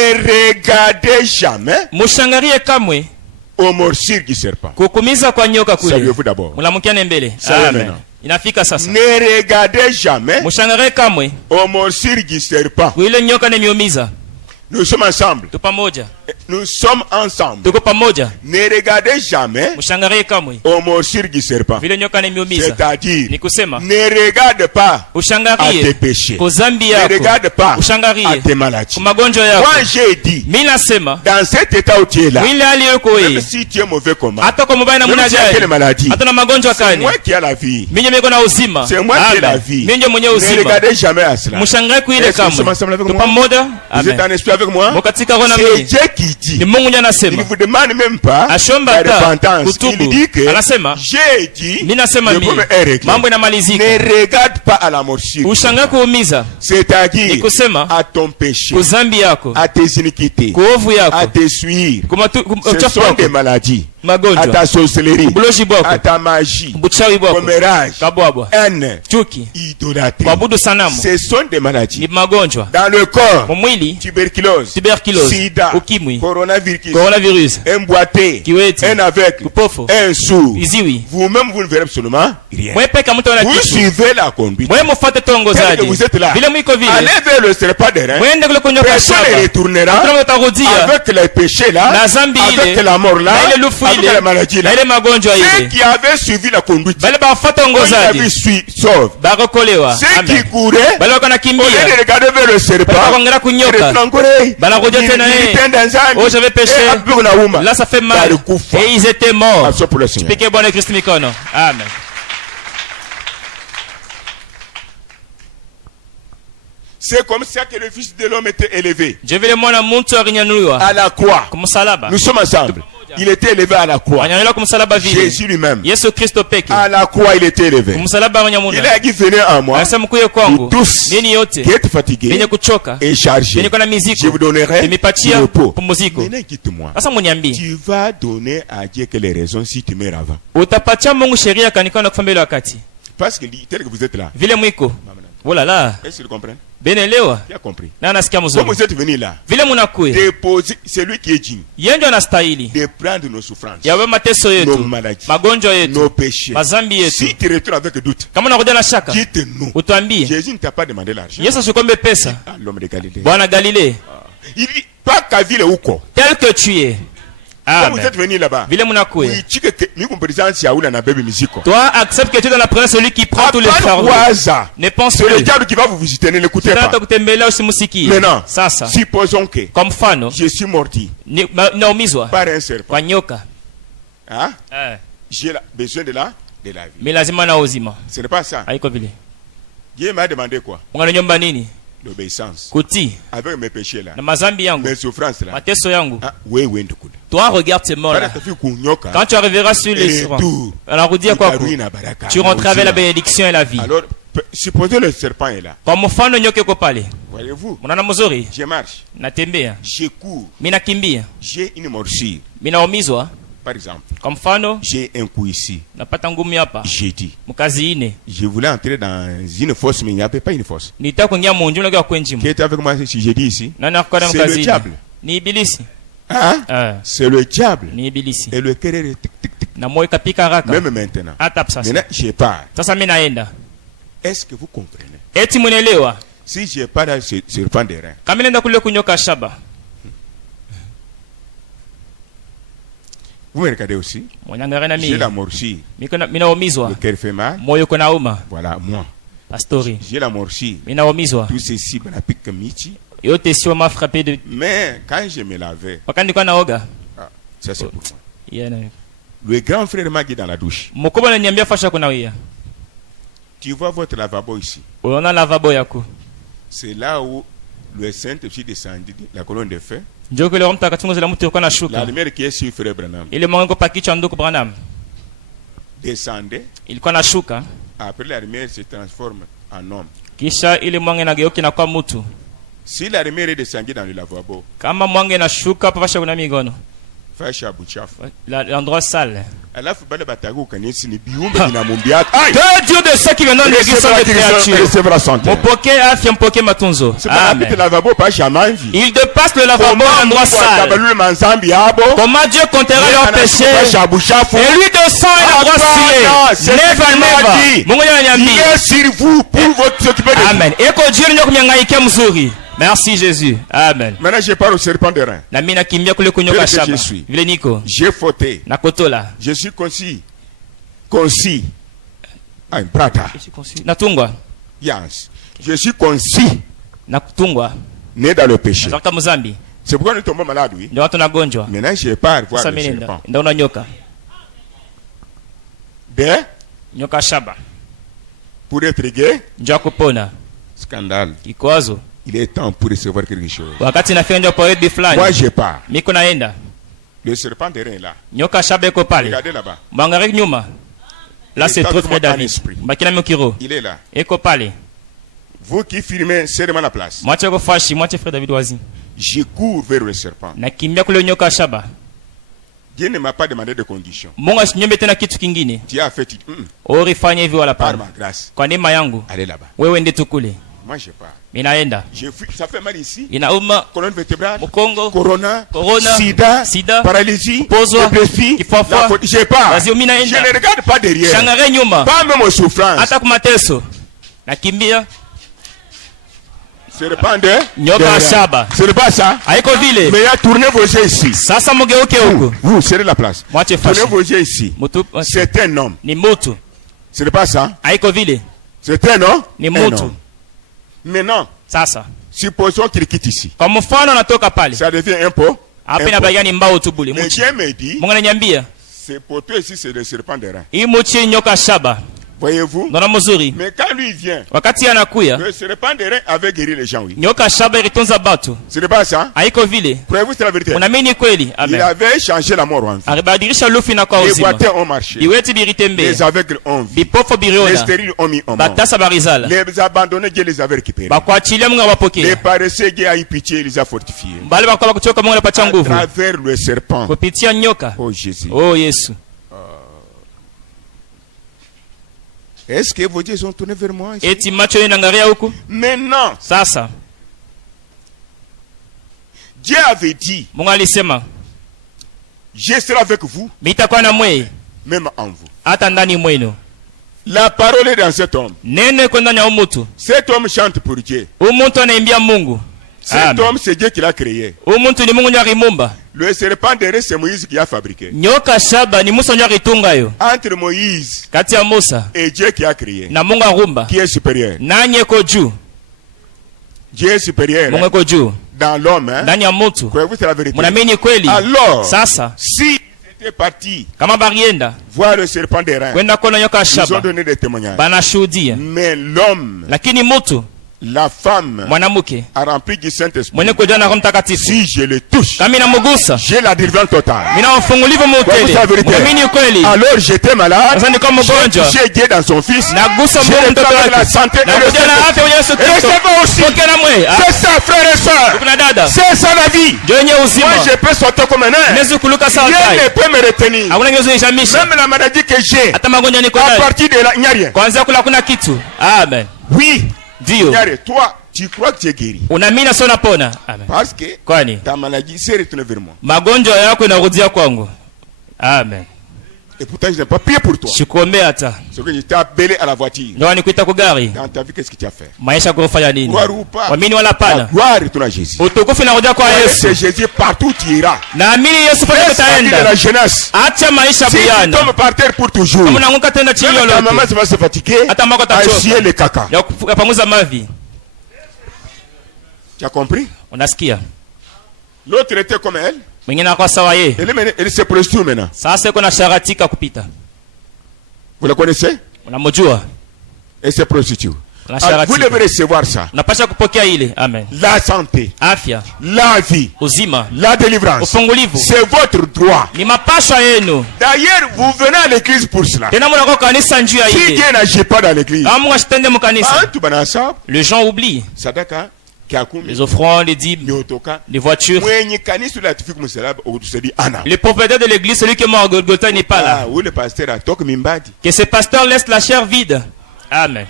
regardez jamais mushangarie kamwe aux morsures du serpent. kukumiza kwa nyoka kule. Saluez-vous d'abord. Mulamukiane mbele. Salut Amen. maintenant. Inafika sasa. Ne regardez jamais Mushangalie kamwe aux morsures du serpent. ile nyoka inayoumiza. Nous sommes ensemble. Tu pamoja. Nous sommes ensemble. Tuko pamoja. Ne regardez jamais Mushangalie kamwe aux morsures du serpent. vile nyoka inayoumiza. C'est-à-dire, Ni kusema ne regarde pas à tes ushangalie péchés. kwa dhambi Ne yako. regarde pas à Ushangalie tes maladies. kwa magonjwa yako. Moi, j'ai dit, Mimi nasema dans cet état où tu es là, mwili hali yako même wewe si tu es mauvais comment, hata kwa mubaya na même muna si tu as quelle gani maladie, hata na magonjwa c'est kani moi qui ai la vie. mimi niko na uzima. C'est moi qui ai la Amen. vie. Mimi ndio mwenye Ne uzima. regardez jamais à cela. Mushangalie kwa ile Est-ce que nous sommes kamwe. ensemble avec Tu moi? pamoja. Vous êtes Amen. en esprit avec moi? Mukatika roho na C'est mimi. Dieu qui dit. Ni Mungu ndiye Il ne anasema. vous demande même pas Ashomba la hata repentance. Il kutubu. dit que Anasema j'ai dit mimi nasema le mimi problème est réglé. mambo inamalizika. Ne regarde pas à la morsure. Ushangalie kuumiza. C'est-à-dire Ni kusema à ton péché, kwa dhambi yako, à tes iniquités, kwa ovu à yako, tes souillures. kwa Ce uchafu sont des wako, maladies. À magonjwa, ta sorcellerie, ubulozi à bwako, ta magie, buchawi bwako, commérage, kabwabwa, haine, chuki, idolâtrie. kuabudu sanamu Ce sont des ni maladies. magonjwa. Dans le corps, Kwa mwili tuberculose, tuberculose, sida, ukimwi, coronavirus, un boité, kiwete, un aveugle, kipofu, un sourd. viziwi. Vous-même, vous ne verrez absolument rien. Mwe peka mtu ana Vous kitu. suivez la conduite. Mwe mufate Tel que tongozaji. vous êtes là. Vile mwiko vile. Allez vers le serpent des reins. Mwende kule kunyoka Personne ne shaba. retournera Hakuna utarudia. avec les péchés là, Na zambi avec ile. la mort là, Na ile lufu avec ile. la maladie là. Na ile magonjwa Ceux ile. qui avaient suivi la conduite, Bale bafata quand ils avaient ongozaji. sauve. Barokolewa. Ceux qui Amen. couraient, Bale wako au lieu nakimbia. de regarder vers le serpent, Bale wakaangalia kunyoka. Banakuja tena oh j'avais péché. Là ça fait mal. Et ils étaient morts. Tupike Bwana Kristo mikono. Amen. C'est comme ça que le Fils de l'homme était élevé. Je vile mwana muntu alinyanyuliwa À la croix. kumsalaba. Nous sommes ensemble. Il était élevé à la croix. Anyanyuliwa kumsalaba vile. Jésus lui-même. Yesu Kristo peke. À la croix, il était élevé. Kumsalaba Il wanyamuna. a dit venez à moi, Anasema mkuye kwangu. vous tous Nini yote qui êtes fatigués yenye kuchoka et chargés. yenye kuna Je miziko vous donnerai du nimepatia repos. pumziko. Maintenant, quitte-moi. Sasa muniambie, Tu vas donner à Dieu quelles raisons si tu meurs avant. utapatia Mungu sheria kanikana kufanya ile wakati Parce que tel que vous êtes là. vile mwiko. Oh là là, Est-ce que tu comprends? benelewa Tu as compris. na nasikia Comme mzuri vous êtes venu là, vile munakuya déposer, c'est lui qui est digne yeye ndio anastahili de prendre nos souffrances, yawe mateso nos yetu, maladies, magonjwa nos yetu, péchés. mazambi yetu. Si tu retournes avec doute, Kama unakuja na shaka, dites-nous. utuambie. Jésus ne t'a pas demandé l'argent. Yesu asikombe pesa. Ah, l'homme de Galilée. Bwana Galilée, Il dit pas qu'à ville ou quoi. tel que tu es. Quand vous Amen. êtes venu là-bas, Vile munakuya. oui, tu que nous comprenons si Aoula n'a pas musique. Toi, accepte que tu es dans la présence de celui qui prend tous les fardeaux. Ne pense C'est le plus. diable qui va vous visiter, ne l'écoutez Shetani pas. atakutembelea usimusikie. Maintenant, Sasa, supposons que kwa mfano, je suis morti naumizwa par un serpent. kwa nyoka. Hein? Eh, J'ai besoin de la vie. mi lazima na uzima. Ce n'est pas ça. Haiko vile. Dieu m'a demandé quoi? Unaniomba nini? L'obéissance. Kutii Avec mes péchés là. na mazambi yangu, Mes souffrances là. mateso yangu. Ah, oui, oui, ndukula. Toi, regarde ces morts-là. Quand tu arriveras sur les serpents, anarudia kwako, tu rentreras avec la bénédiction et la vie. Alors, supposez le serpent est là. Kwa mfano nyoka iko pale. Voyez-vous? Unaona mzuri? Je marche. Natembea. Je cours. Mimi nakimbia. J'ai une morsure. Mimi naumizwa. Par exemple. Kwa mfano, J'ai un coup ici. napata ngumi hapa. J'ai dit. Mkazi ine. Je voulais entrer dans une fosse, mais il n'y avait pas une fosse. Nitaka kuingia munju na kwa kwenjimu. Qui est avec moi si j'ai dit ici? Nani akwenda C'est mkazi le ine? diable. Ni ibilisi. Hein? C'est le diable. Ni ibilisi. Et le cœur est tic tic tic. Na moyo kapika haraka. Même maintenant. Hata sasa. Maintenant, je pars. Sasa mimi naenda. Est-ce que vous comprenez? Eti munaelewa? Si je pars dans ce serpent des reins, Kama nenda kule kunyoka shaba. vous me regardez aussi. Mwanyangalia na J'ai mimi. la morsure. Mimi naumizwa. Le cœur fait mal. Moyo kuna uma. Voilà, moi. Pastori. J'ai la morsure. Mimi naumizwa. Tout ceci, on a piqué Michi. Yote sio m'a frappé de Mais quand je me lavais, wakati nilikuwa naoga. ça c'est pour moi. Yana. Le grand frère m'a dit dans la douche, Mkubwa ananiambia fasha kunawia. tu vois votre lavabo ici. Unaona lavabo yako. C'est là où le Saint-Esprit descendu, la colonne de feu. Njoo kule Roho Mtakatifu zile mtu yuko La anashuka. lumière qui est sur frère Branham Ile mwango pakichwa ndugu Branham. descendait. Ilikuwa nashuka. Après la lumière se transforme en homme. Kisha ile mwanga inageuka na kwa mtu. Si la lumière est descendue dans le lavabo, Kama mwanga inashuka hapa fasha kuna migono. fâche à Bouchaf. L'endroit sale. Que Dieu de ceux qui viennent dans l'église sont des créatures. Mopoke afya mpoke matunzo. Amen. Ils dépassent le lavabo en endroit sale. Comment Dieu comptera leurs péchés? Et lui de sang et la droite stylée. Never, never. Il est sur vous pour vous occuper de vous. Amen. Eko Dieu nyokumyangaike mzuri. Merci Jésus. Amen. Maintenant je parle au serpent de rein. Na mina kimbia kule kunyoka shaba. Vile niko. J'ai fauté. Na kotola. Je suis concis. Concis. Ah, brata. Je suis concis. Natungwa. Yes. Je suis concis. Nakutungwa. Né dans le péché. Zaka Mozambi. C'est pourquoi nous tombons malades, oui. Ndio watu nagonjwa. Maintenant je pars voir le serpent. Ndio na nyoka. De nyoka shaba. Pour être gay. Ndio kupona. Scandale. Kikwazo. Il est temps pour recevoir quelque chose. Wakati nafanya parade fulani. Moi je pars. Miko naenda. Le serpent de rein là. Nyoka shaba iko pale. Regardez là-bas. Mwangalie nyuma. Là c'est trop frère David. Bakina mokiro. Il est là. Iko pale. Vous qui filmez, serrez-moi la place. Moitié ko fashi, moitié frère David wazi. Je cours vers le serpent. Nakimbia kule nyoka shaba. Dieu ne m'a pas demandé de conditions. Mungu asinyombe tena kitu kingine. Dieu a fait Orifanya hivi wala par pa. ma grâce. Kwa neema yangu. Allez là-bas. Wewe ndiye tukule. Moi je pars. Minaenda. Ça fait mal ici. Inauma. Colonne vertébrale. Mukongo. Corona. Sida. Paralysie. Pozwa. Kifafa. Je pars. Basi Je ne regarde pas derrière. Shangare nyuma. Pas même aux souffrances. Hata kumateso. Nakimbia. Serpent de nyoka shaba. Ce n'est pas ça. Haiko vile. Mais tournez vos yeux ici. Sasa mugeuke huko. Vous serrez la place. Tournez vos yeux ici. C'est un homme. Ni mutu. Ce n'est pas ça. Haiko vile. C'est un homme. Ni mutu. Maintenant. Sasa. Supposons qu'il quitte ici. Kwa mfano anatoka pale. Ça devient un pot. Hapa inabagani mbao tu bule. Mais Dieu me dit. Mungu ananiambia. C'est poteau ici, c'est le serpent de rein. Hii muchi nyoka shaba. Voyez-vous? Nona mzuri. Mais quand lui vient, wakati anakuya, le serpent de rein avait guéri les gens, oui. Nyoka shaba ilitunza batu. Ce n'est pas ça? Haiko vile. Croyez-vous c'est la vérité? Unaamini kweli? Amen. Il avait changé la mort en vie. Alibadilisha lufi na kwa uzima. Les boiteux ont marché. Iweti biritembe. Les aveugles ont vu. Bipofo biriona. Les stériles ont mis en mort. Batasa barizala. Les abandonnés, Dieu les avait récupérés. Bakwachilia Mungu awapokea. Les paresseux, Dieu a eu pitié, il les a fortifiés. Bale bakwa kuchoka Mungu anapatia nguvu. À travers le serpent. Kupitia nyoka. Oh Jésus. Oh Yesu. Est-ce que vos yeux sont tournés vers moi? Eti macho yanaangalia huku? Maintenant. Sasa. Dieu avait dit. Mungu alisema. Je serai avec vous. Nitakuwa na mwe. Même en vous. Hata ndani mwenu. La parole est dans cet homme. Neno iko ndani ya umutu. Cet homme chante pour Dieu. Umuntu anaimbia Mungu. Cet homme, c'est Dieu qui l'a créé. Umuntu ni Mungu ndiye alimumba. Le serpent de rein, c'est Moïse qui a fabriqué. Nyoka shaba ni Musa ndiye alitunga yo. Entre Moïse kati ya Musa et Dieu qui a créé. Na Mungu arumba. Qui est supérieur? Nani eko juu? Dieu est supérieur. Mungu eko juu. Dans l'homme, hein? Ndani ya mtu. Croyez-vous c'est la vérité? Munaamini kweli? Alors, sasa si ils étaient partis kama barienda voir le serpent de rein, kwenda kona nyoka shaba, ils ont donné des témoignages. Banashuhudia. Mais l'homme, lakini mtu, la femme, mwanamke a rempli du Saint-Esprit. Mwenye kujaa na Roho Mtakatifu. Si je le touche, kama namugusa, j'ai la délivrance totale. Mina ufungulivu mutele. Muamini kweli? Alors j'étais malade. Sasa niko mgonjwa. J'ai Dieu dans son fils. Nagusa Mungu mtoto wake. La santé et le aussi. C'est ça frère et soeur. C'est ça la vie. Moi je peux sauter comme un air. Rien ne peut me retenir. Même la maladie que j'ai, à partir de là, il n'y a rien. Amen. Oui. Dio. Toi, tu crois que tu es guéri. Unaamini sio unapona. Amen. Parce que kwani ta maladie s'est retournée vers moi. Magonjwa yako inarudia kwangu. Amen. Et pourtant je n'ai pas prié pour toi. Sikuombea hata. Ce que je t'ai appelé à la voiture. Ndio nikuita kwa gari. Dans ta vie qu'est-ce que tu as fait? Maisha kufanya nini? Gloire ou pas? Waamini wala pana? Gloire retourne à Jésus. Utukufu inarudia kwa Yesu. C'est Jésus partout tu iras. Naamini Yesu pale utaenda. La jeunesse. Acha maisha buyana. Si tu tombes par terre pour toujours. Kama unaanguka tena chini yote. Ta maman va se fatiguer. Hata mako atachoka. Achier le caca. Ya kupanguza mavi. Tu as compris? Unasikia? L'autre était comme elle. Mwingine akawa sawa yeye. Elle se prostitue maintenant. Sasa iko na sharatika kupita. Vous la connaissez? Unamjua? Elle se prostitue. Vous devez recevoir ça. Unapaswa kupokea ile. Amen. La santé, afya, la vie, uzima, la délivrance. Ufungulivu. C'est votre droit. Ni mapaswa yenu. D'ailleurs, vous venez à l'église pour cela. Tena mnako kanisa njuu ya ile. Si Dieu n'agit pas dans l'église. Amu asitende mu kanisa. Tu banasa. Les gens oublient. Sadaka. les offrandes, les dîmes, les voitures. Le propriétaire de l'église, celui qui est mort à Golgotha, n'est pas là. Que ce pasteur laisse la chair vide. Amen.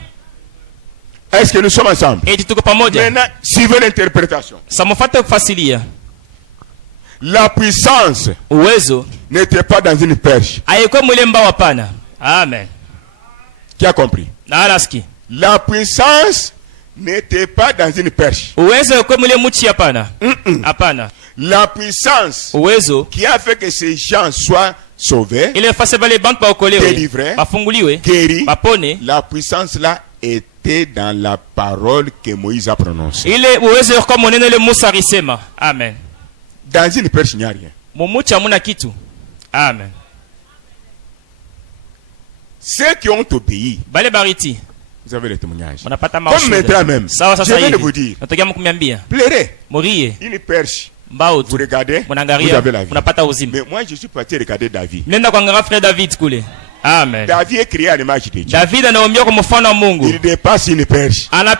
Est-ce que nous sommes ensemble? Maintenant, suivez l'interprétation. La puissance n'était pas dans une perche. Amen. Qui a compris? La puissance n'était pas dans une perche. La puissance qui a fait que ces gens soient sauvés, délivrés, guéris, la puissance là était dans la parole que Moïse a prononcée. Amen. Dans une perche, il n'y a rien. Amen. Ceux qui ont obéi, vous avez le témoignage. Comme maintenant même, je viens de vous dire, pleurez, une perche, vous regardez, vous avez la vie. Mais moi je suis parti regarder David. Amen. David est créé à l'image de Dieu. Il dépasse une perche. Comment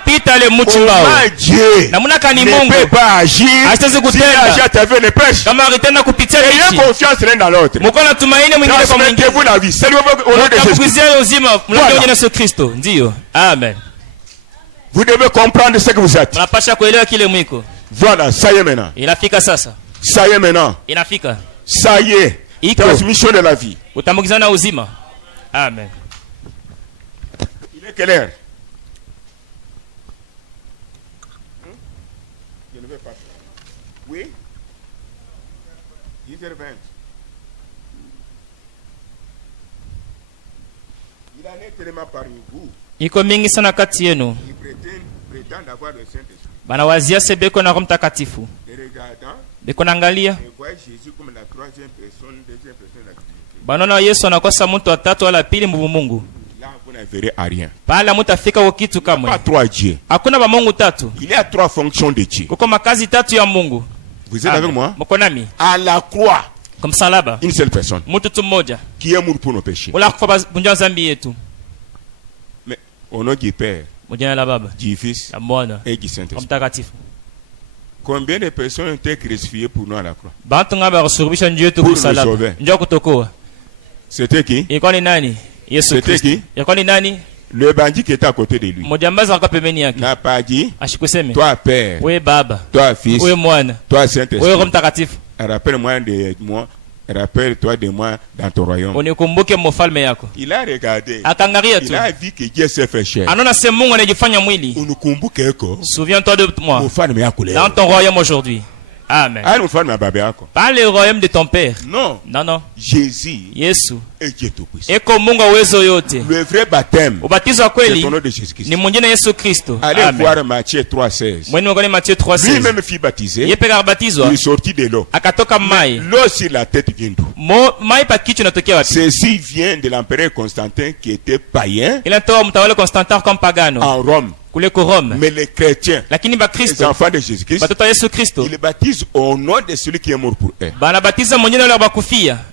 Dieu ne peut pas agir s'il agit à travers les perches? Ayez confiance l'un dans l'autre. Transmettez-vous la vie. Saluez-vous au nom de Jésus. Voilà. Amen. Vous devez comprendre ce que vous êtes. Voilà, ça y est maintenant. Ça y est maintenant. Ça y est. Transmission de la vie. Amen. Il est quelle heure? Je ne vais pas. Oui? 10h20. Il en est tellement parmi vous. Il prétend avoir le Saint-Esprit. Banawazia sebeko na Roho Mtakatifu. Beko naangalia. Jésus comme la troisième personne, deuxième personne de la Trinité. Banona Yesu anakosa mtu wa tatu wala pili mu Mungu. Là vous ne verrez rien. Pala mtu afika kwa kitu kamwe. Pas trois dieux. Hakuna ba Mungu tatu. Il y a trois fonctions de Dieu. Kuko makazi tatu ya Mungu. Vous êtes avec moi? Mko nami? À la croix. Comme salaba. Une seule personne. Mtu tu mmoja. Qui est mort pour nos péchés. Wala kufa bunja zambi yetu. Mais au nom du Père. Mujana la Baba. Du Fils. Et du Saint-Esprit. Mtakatifu. Combien de personnes ont été crucifiées pour nous à la croix? C'était qui? C'était qui? Le bandit qui était à côté de lui n'a pas dit toi Père, toi Fils, toi Saint-Esprit, rappelle-moi de moi. Rappelle-toi de moi dans ton royaume. Il a regardé. Il a vu que Dieu s'est fait chair. Souviens-toi de moi dans ton royaume aujourd'hui. Amen. Pas le royaume de ton père. Non. Non, non. Jésus Yesu est Dieu tout-puissant. Le vrai baptême, c'est ton nom de Jésus-Christ. Yesu-Christ. Allez voir Matthieu 3,16. Lui-même fut baptisé. Il est sorti de l'eau. L'eau sur la tête vient d'où? Ceci vient de l'empereur Constantin qui était païen en Rome. Mais les chrétiens, les enfants de Jésus-Christ, ils les baptisent au nom de celui qui est mort pour eux.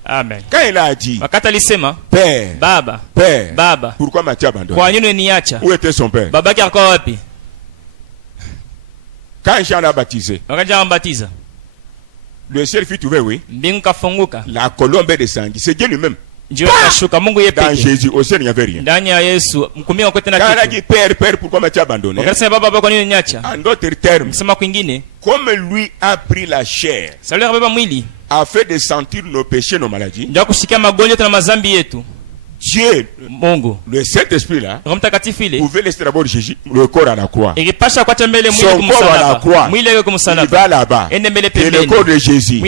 Amen. Quand il a dit Père, Père, pourquoi Matthieu abandonné? Où était son père? Quand Jean l'a baptisé, le ciel fut ouvert, oui. La colombe est descendue. C'est Dieu lui-même. Dans Jésus, au ciel, il n'y avait rien. Quand il a dit Père, Père, pourquoi m'as-tu abandonné? En d'autres termes, comme lui a pris la chair afin de sentir nos péchés, nos maladies, Dieu, le Saint-Esprit là, pouvait laisser d'abord le corps à la croix. Son corps à la croix, il va là-bas. Et le corps de Jésus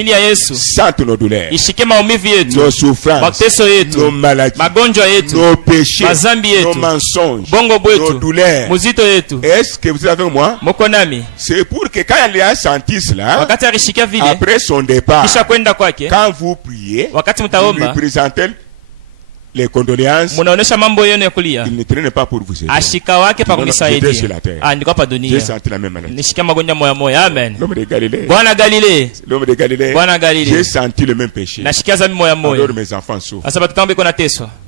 sente nos douleurs, nos souffrances, nos maladies, nos péchés, nos mensonges, nos douleurs. Est-ce que vous êtes avec moi? C'est pour que quand il a senti cela, après son départ, quand vous priez, vous lui présentez les condoléances, il ne traîne pas pour vous aider. J'étais sur la terre. J'ai senti la même maladie. L'homme de Galilée, j'ai senti le même péché. Alors mes enfants souffrent.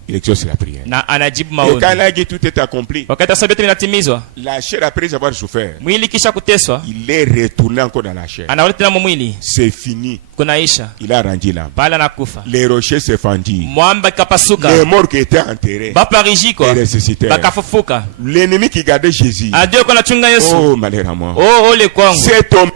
il exauce la prière. Na anajibu Et maombi. quand il a dit tout est accompli, Wakati sababu vinatimizwa, la chair après avoir souffert, mwili kisha kuteswa, il est retourné encore dans la chair. anarudi tena mwili, C'est fini. kunaisha. Il a rendu l'âme. Pala nakufa. Les rochers se fendirent. Mwamba kapasuka. Les morts qui étaient enterrés Baparijiko. et ressuscitèrent. Bakafufuka. L'ennemi qui gardait Jésus. Adieu kwa nachunga Yesu. Oh, malheur à moi. Oh, ole kwangu. Cet homme,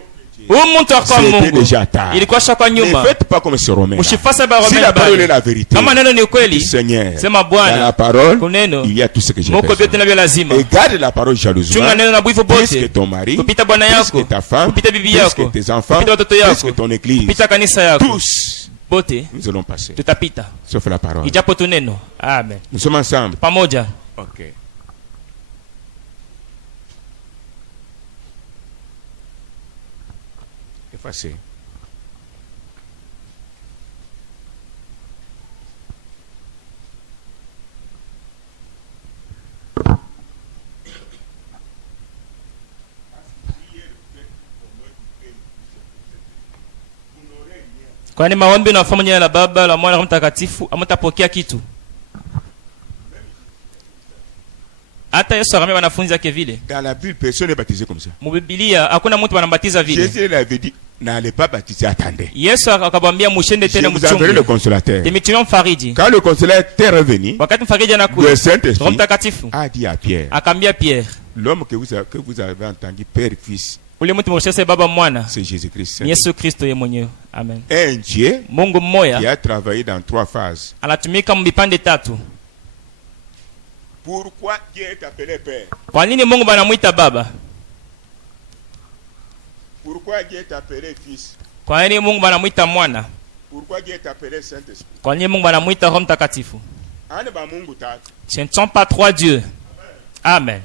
Mtu kwa c'était Mungu. déjà tard. Ilikuwa shaka Ne nyuma. faites pas comme ce Romain. Usifase ba Si Romain la parole bali. est la vérité, Kama neno ni ukweli, Seigneur, sema dans Bwana. la parole, Kuneno. il y a tout ce que j'ai Moko vyote besoin. navyo lazima. Et garde la parole jalousement. Chunga neno na bwivu Plus que bote. ton mari, Kupita bwana plus yako. que ta femme, Kupita bibi plus yako. que tes enfants, Kupita watoto plus yako. que ton église. Kupita kanisa yako. Tous, Bote nous allons passer. tutapita. Sauf la parole. Ijapo tu neno. Amen. Nous sommes ensemble. Pamoja. Ok. Effacez. Kwani maombi unafanya jina la Baba, la Mwana, la Roho Mtakatifu, amtapokea kitu. Hata Yesu akamwambia wanafunzi wake vile. Dans la Bible, personne n'est baptisé comme ça. Mbiblia hakuna mtu anambatiza vile. Jésus l'avait dit, n'allez pas baptiser, attendez. Yesu akamwambia mushende Je tena vous enverrai le mchungu. consolateur. Timitumia mfariji. Quand le consolateur est revenu, Wakati mfariji anakuja, le Roho Saint-Esprit Mtakatifu a dit à Pierre, akaambia Pierre, l'homme que vous avez entendu, Père, Fils, ule mtu mwoshese Baba Mwana, c'est Jésus-Christ. ni Yesu Kristo yeye mwenyewe. Amen. Un Dieu Mungu qui mmoja a travaillé dans 3 phases. anatumika mbipande tatu. Pourquoi Dieu est appelé Père? Kwa nini Mungu banamuita Baba? Pourquoi Dieu est appelé Fils? Kwa nini Mungu banamuita Mwana? Pourquoi Dieu est appelé Saint-Esprit? Kwa nini Mungu banamuita Roho Mtakatifu? Ane ba Mungu tatu. Ce ne sont pas trois dieux. Amen.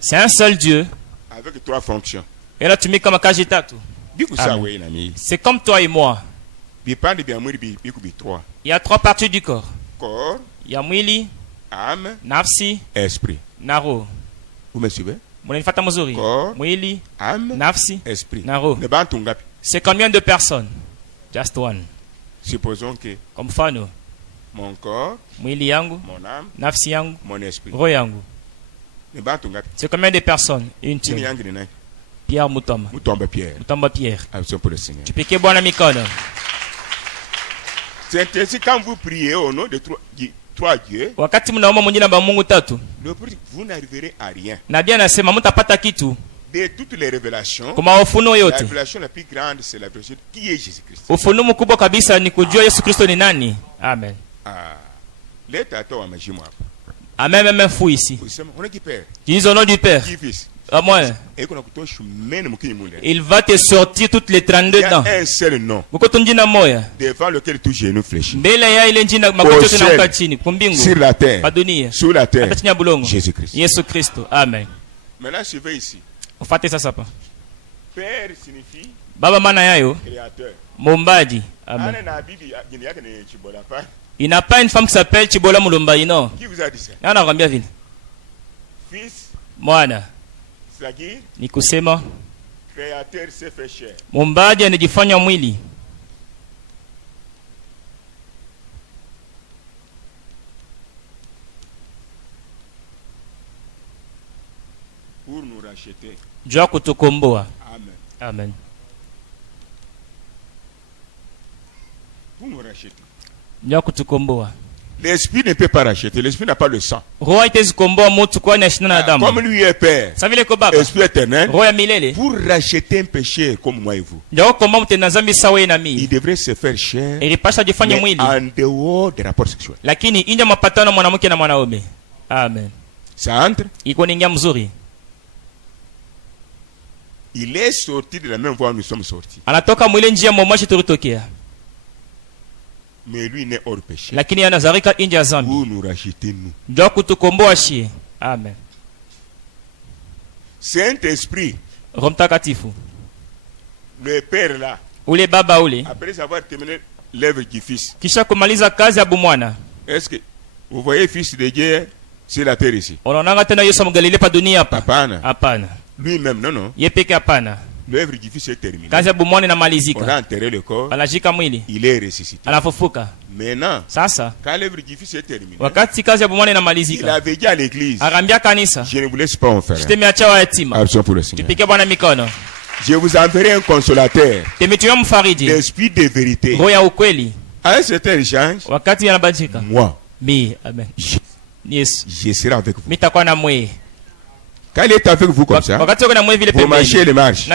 C'est un seul Dieu. Avec 3 fonctions. Et là, tu mets comme kaji tatu. Biku ça oui nami. C'est comme toi et moi. Bipande bia mwili biku bi 3. Il y a 3 parties du corps. Corps, Il y a mwili, âme, nafsi, esprit. na roho. Vous me suivez? Munanifuata mzuri. Corps, Mwili, âme, nafsi, esprit. na roho. Ne bantu ngapi? C'est combien de personnes? Just one. Supposons que Kwa mfano, mon corps, mwili yangu, mon âme, nafsi yangu, mon esprit. roho yangu. Ne bantu ngapi? C'est combien de personnes? Une Chini seule. yangu ni nani? Pierre Mutoma. Mutomba Pierre. Mutamba Pierre. Action pour le Seigneur. Tupike Bwana mikono. C'est ainsi quand vous priez au nom de 3 dieux, Wakati mnaomba mjina ba Mungu tatu, vous n'arriverez à rien. nabii anasema mtapata kitu. De toutes les révélations, Kwa ufunuo la yote. révélation la plus grande, c'est la révélation qui est Jésus-Christ. Ufunuo mkubwa kabisa ni kujua Yesu Kristo ni nani. Amen. Ah, leta to amajimwa hapo. Amen, même fou ici. Usema on qui père, Dis au nom du Père. qui fils. À moi, Et qu'on a kutosha mene mkini mule. il va te sortir toutes les 32 Il y a dents. un seul nom Uko njina moya. devant lequel tout genou fléchit. Mbele ya ile njina magoti yote yanaanguka chini kumbingu. Sur la terre, Pa dunia. sous la terre, Hata chini ya bulongo. Jésus-Christ. Yesu Kristo. Amen. Maintenant, suivez ici. Ufate sasa hapa. Père signifie Baba maana yayo créateur. muumbaji. Amen. Ana na bibi jina yake ni Chibola pa. Il n'a pas une femme qui s'appelle Chibola Mulumbai, non. Qui vous a dit ça? Na anakuambia vile. Fils, Mwana c'est-à-dire ni kusema créateur s'est fait chair. muumbaji anajifanya mwili. Pour nous racheter. Jua kutukomboa. Amen. Amen. Pour nous racheter. Jua kutukomboa. L'esprit ne peut pas racheter. L'esprit n'a pas le sang. Roho haitezi komboa mtu kwa nashina na damu. Comme lui est père, Sa vile ko baba. esprit éternel, Roho ya milele. pour racheter un péché comme moi et vous, Jua komboa mtu na zambi sawa na il mimi. devrait se faire chair Ilipasha jifanya mais mwili. en dehors des rapports sexuels. Lakini inja mapatano mwanamke na mwanaume. Amen. Ça entre, Iko ni ingia mzuri. il est sorti de la même voie où nous sommes sortis. Anatoka mwile njia mmoja tulitokea. Mais lui n'est hors péché. Lakini anazarika inja ya zambi. Pour nous racheter nous. Jua kutukomboa shie. Amen. Saint-Esprit, Roho Mtakatifu. le père là, Ule baba ule. après avoir terminé l'œuvre du fils, Kisha kumaliza kazi ya bumwana. est-ce que vous voyez fils de Dieu sur la terre ici? Unaonanga tena Yesu mgalile pa dunia hapa? Hapana. Hapana. Lui-même, non, non. Yeye peke hapana. L'œuvre du Fils est terminée. Kazi ya bomoni inamalizika. On a enterré le corps. Anashika mwili. Il est ressuscité. Anafufuka. Maintenant, sasa quand l'œuvre du Fils est terminée, wakati kazi ya bomoni inamalizika, il avait dit à l'église, akaambia kanisa, je ne vous laisse pas en faire. Sitemiacha yatima. Absolument pour le Seigneur. Tupike Bwana mikono. Je vous enverrai un consolateur. Temetuya mfariji. L'esprit de vérité. Roho ya ukweli. À un certain échange, wakati yanabadilika, moi, amen. Yes. Je serai avec vous. Mitakuwa na mwe. Quand il est avec vous comme ça, vous marchez les marches.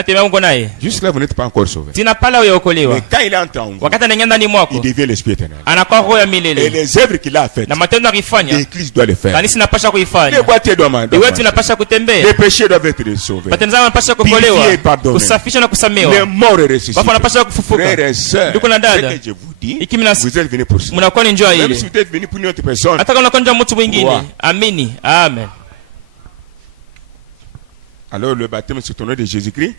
Jusque là, vous n'êtes pas encore sauvé. Mais quand il entre en vous, il devient l'Esprit éternel. Et les œuvres qu'il a faites, l'Église doit les faire. Les boîtiers doivent m'en donner. Les péchés doivent être sauvés. Purifiés et pardonnés. Les morts et ressuscités. Frères et sœurs, ce que je vous dis, vous êtes venus pour ça. Même si vous êtes venus pour une autre personne, amen. Alors le baptême c'est au nom de Jésus-Christ.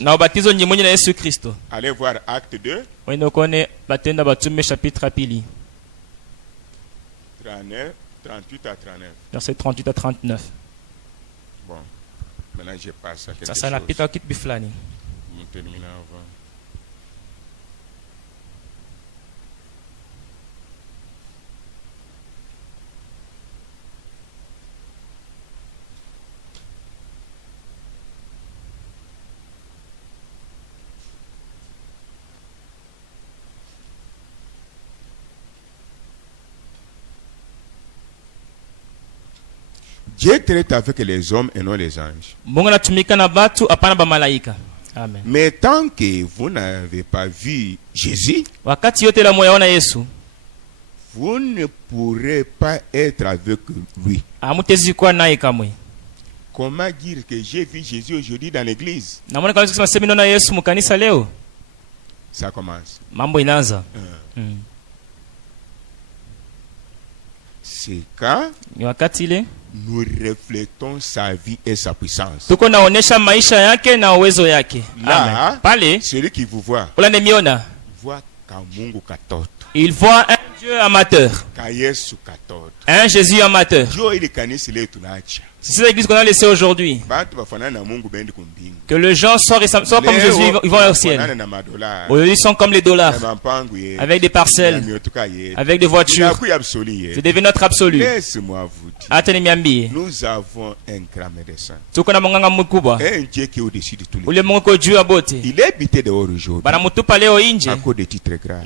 Na ubatizo ni mwenye na Yesu Kristo. Allez voir acte 2. Wende kone Batenda Batume chapitre pili. 39, 38 à 39. Verset 38 à 39. Bon. Maintenant je passe à quelque chose. Sasa napita kitu biflani. On termine avant. Dieu traite avec les hommes et non les anges. Amen. Mais tant que vous n'avez pas vu Jésus, vous ne pourrez pas être avec lui. Comment dire que j'ai vu Jésus aujourd'hui dans l'église? Ça commence. C'est quand nous reflétons sa vie et sa puissance. Là, celui qui vous voit, voit il voit un Dieu amateur, un Jésus amateur. C'est l'église qu'on a laissée aujourd'hui. Que les gens sortent comme Jésus, ils vont au ciel. Aujourd'hui, ils sont comme les dollars, avec des parcelles, avec des voitures. C'est devenu notre absolu. Laisse-moi vous dire, nous avons un grand médecin, un Dieu qui est au-dessus de tous les dieux. Il est habité dehors aujourd'hui à cause des titres graves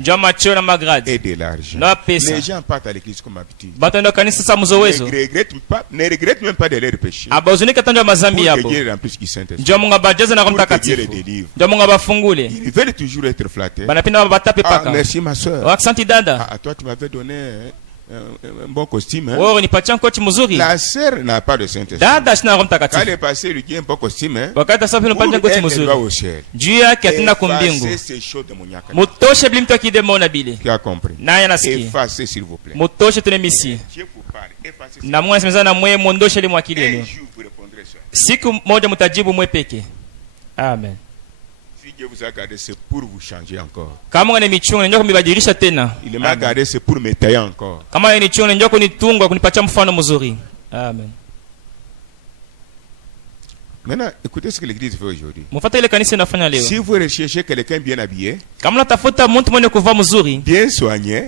et de l'argent. Les gens partent à l'église comme habitude. Ne regrettent même pas de leurs péchés. Pour que Dieu remplisse qui Saint-Esprit. Pour que Dieu les délivre. Ils veulent toujours être flattés. Ah, merci ma soeur. Ah, toi tu m'avais donné un bon costume. La sœur n'a pas de Saint-Esprit. Quand elle est passée, elle lui dit un bon costume. Pour elle, elle va au ciel. Effacez ces choses de mon yaka. Qui a compris? Effacez s'il vous plaît. Dieu vous parle. Effacez s'il vous plaît. Un jour vous répondrez ça. Siku moja mtajibu mwe peke. Amen. Si Dieu vous a gardé, c'est pour vous changer encore. Kama ngane michungu ndio kumibadilisha tena. Il m'a gardé, c'est pour me tailler encore. Kama ngane michungu ndio kunitungwa kunipatia mfano mzuri. Amen. Maintenant, écoutez ce que l'église fait aujourd'hui. Si vous recherchez quelqu'un bien habillé, bien soigné,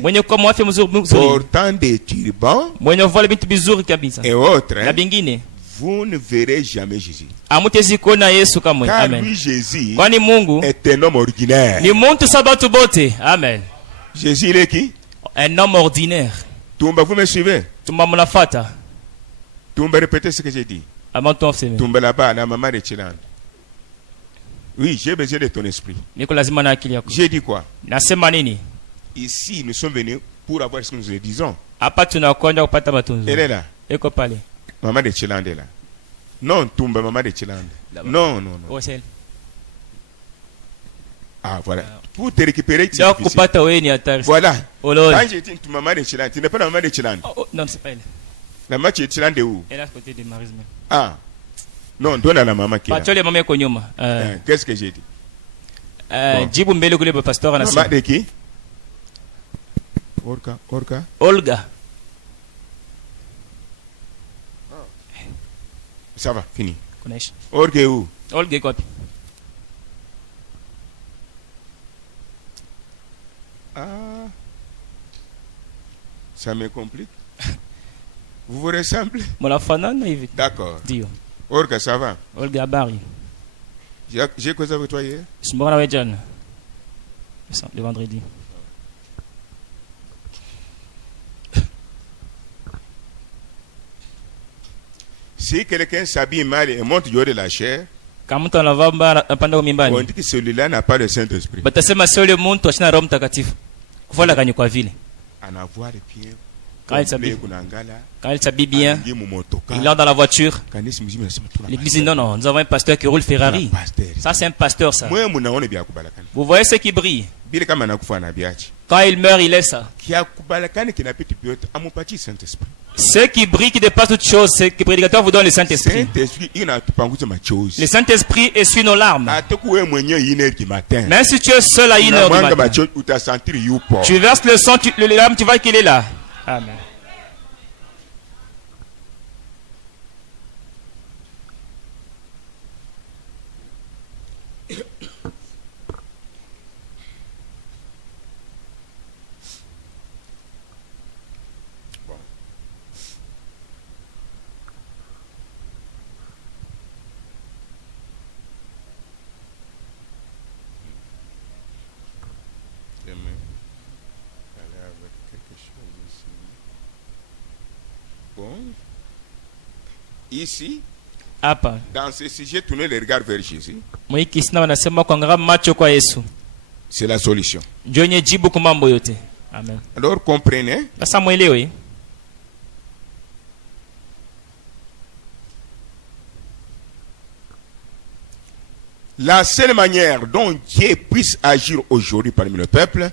portant des turbans et autres, vous ne verrez jamais Jésus. Car lui, Jésus, est un homme ordinaire. Amen. Jésus, il est qui? Un homme ordinaire. Tumba, vous me suivez? Tumba, répétez ce que j'ai dit. Tumba là-bas, la maman de Chilande. Oui, j'ai besoin de ton esprit. J'ai dit quoi? Ici, nous sommes venus pour avoir ce que nous le disons. Elle est là. Maman de Chilande est là. Non, Tumba, maman de Chilande. Non, non, non. Ah, voilà. Pour te récupérer, tu voilà. Quand j'ai dit maman de Chilande, tu n'es pas la maman de Chilande. Non, c'est pas elle. La maman de Chilande est où? Elle est à côté de Marisme. Ah. Non, donne à la maman qui est là. Qu'est-ce que j'ai dit? Maman de qui? Olga. Ça va, fini. Olga est où? Olga est quoi? Ça me complique. Vous vous ressemblez? D'accord. Olga, ça va? Olga Barry. J'ai causé avec toi hier? Le vendredi. Si quelqu'un s'habille mal et monte du haut de la chair, on dit que celui-là n'a pas le Saint-Esprit. En avoir les pieds. Quand il s'habille bien, il est dans la voiture. L'église dit non, nous avons un pasteur qui roule Ferrari. Ça, c'est un pasteur, ça. Vous voyez ce qui brille. Quand il meurt, il est ça. Ce qui brille, qui dépasse toute chose, c'est que le prédicateur vous donne le Saint-Esprit. Le Saint-Esprit essuie nos larmes. Même si tu es seul à 1h du matin, tu verses le sang, les larmes, tu vois qu'il est là. Amen. Ici, dans ce sujet, tournez les regards vers Jésus. C'est la solution. Amen. Alors comprenez. La seule manière dont Dieu puisse agir aujourd'hui parmi le peuple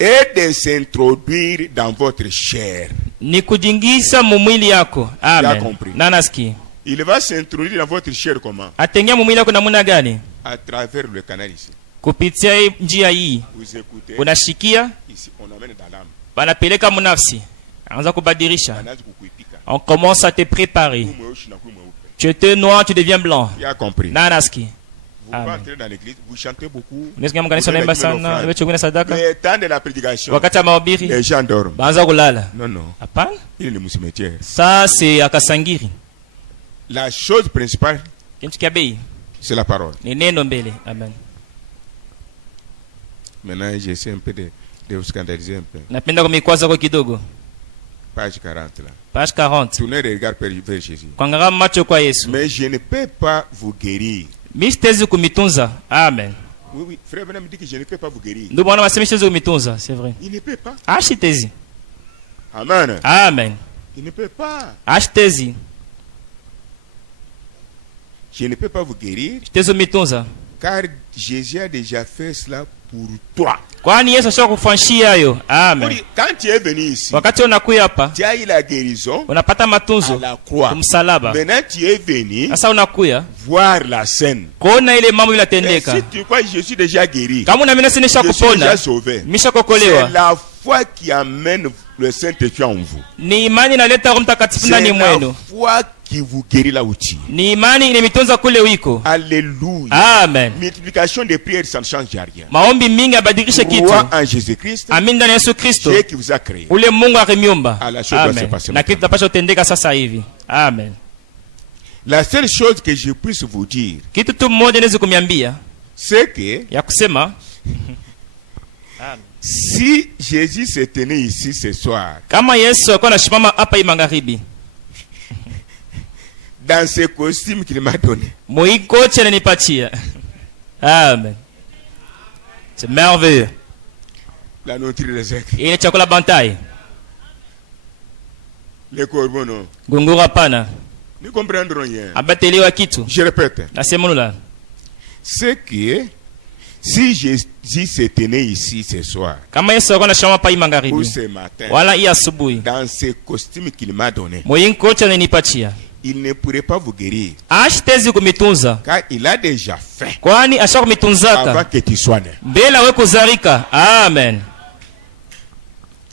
et de s'introduire dans votre chair. Ni kujingisha mumwili yako. Amen. Il va s'introduire dans votre chair comment? Atengia mumwili yako namuna gani? À travers le canal ici. Kupitia njia hii. Vous écoutez. Unashikia. Ici on amène dans l'âme. Banapeleka munafsi. Anaanza kubadilisha. On commence à te préparer. Tu étais noir, tu deviens blanc. Il a compris. Nanaski. Vous entrez dans l'église, vous chantez beaucoup. Le temps de la prédication, les gens dorment. Non, non. Il est le cimetière. Ça, c'est à Kasangiri. La chose principale, c'est la parole. Amen. Maintenant, j'essaie un peu de vous scandaliser un peu. Page 40 là. Page 40. Tournez les regards vers Jésus. Mais je ne peux pas vous guérir. Amen. Oui, oui. Frère Branham dit que je ne peux pas vous guérir. C'est vrai. Il ne peut pas. Amen. Amen. Il ne peut pas. Je ne peux pas vous guérir. Car Jésus a déjà fait cela pour toi. Amen. Quand tu es venu ici, tu as eu la guérison à la croix. Maintenant tu es venu voir la scène. Et si tu crois que je suis déjà guéri, je suis déjà sauvé, c'est la foi qui amène le Saint-Esprit en vous. C'est la foi qui vous guérit là où tu es. Alléluia. Amen. Multiplication des prières, ça ne change rien. Crois en Jésus-Christ, Dieu qui vous a créé. À la chose doit se passer. Amen. La seule chose que je puisse vous dire, c'est que si Jésus se tenait ici ce soir, dans ce costume qu'il m'a donné, Amen. C'est merveilleux. La nourriture des aigles. Il est chakula bantai. Les corbeaux non. Gungura pana. Nous comprendrons rien. Abateliwa kitu. Je répète. C'est que si Jésus se tenait ici ce soir, ou ce matin, dans ce costume qu'il m'a donné, il ne pourrait pas vous guérir. Car il a déjà fait avant que tu sois né. Amen.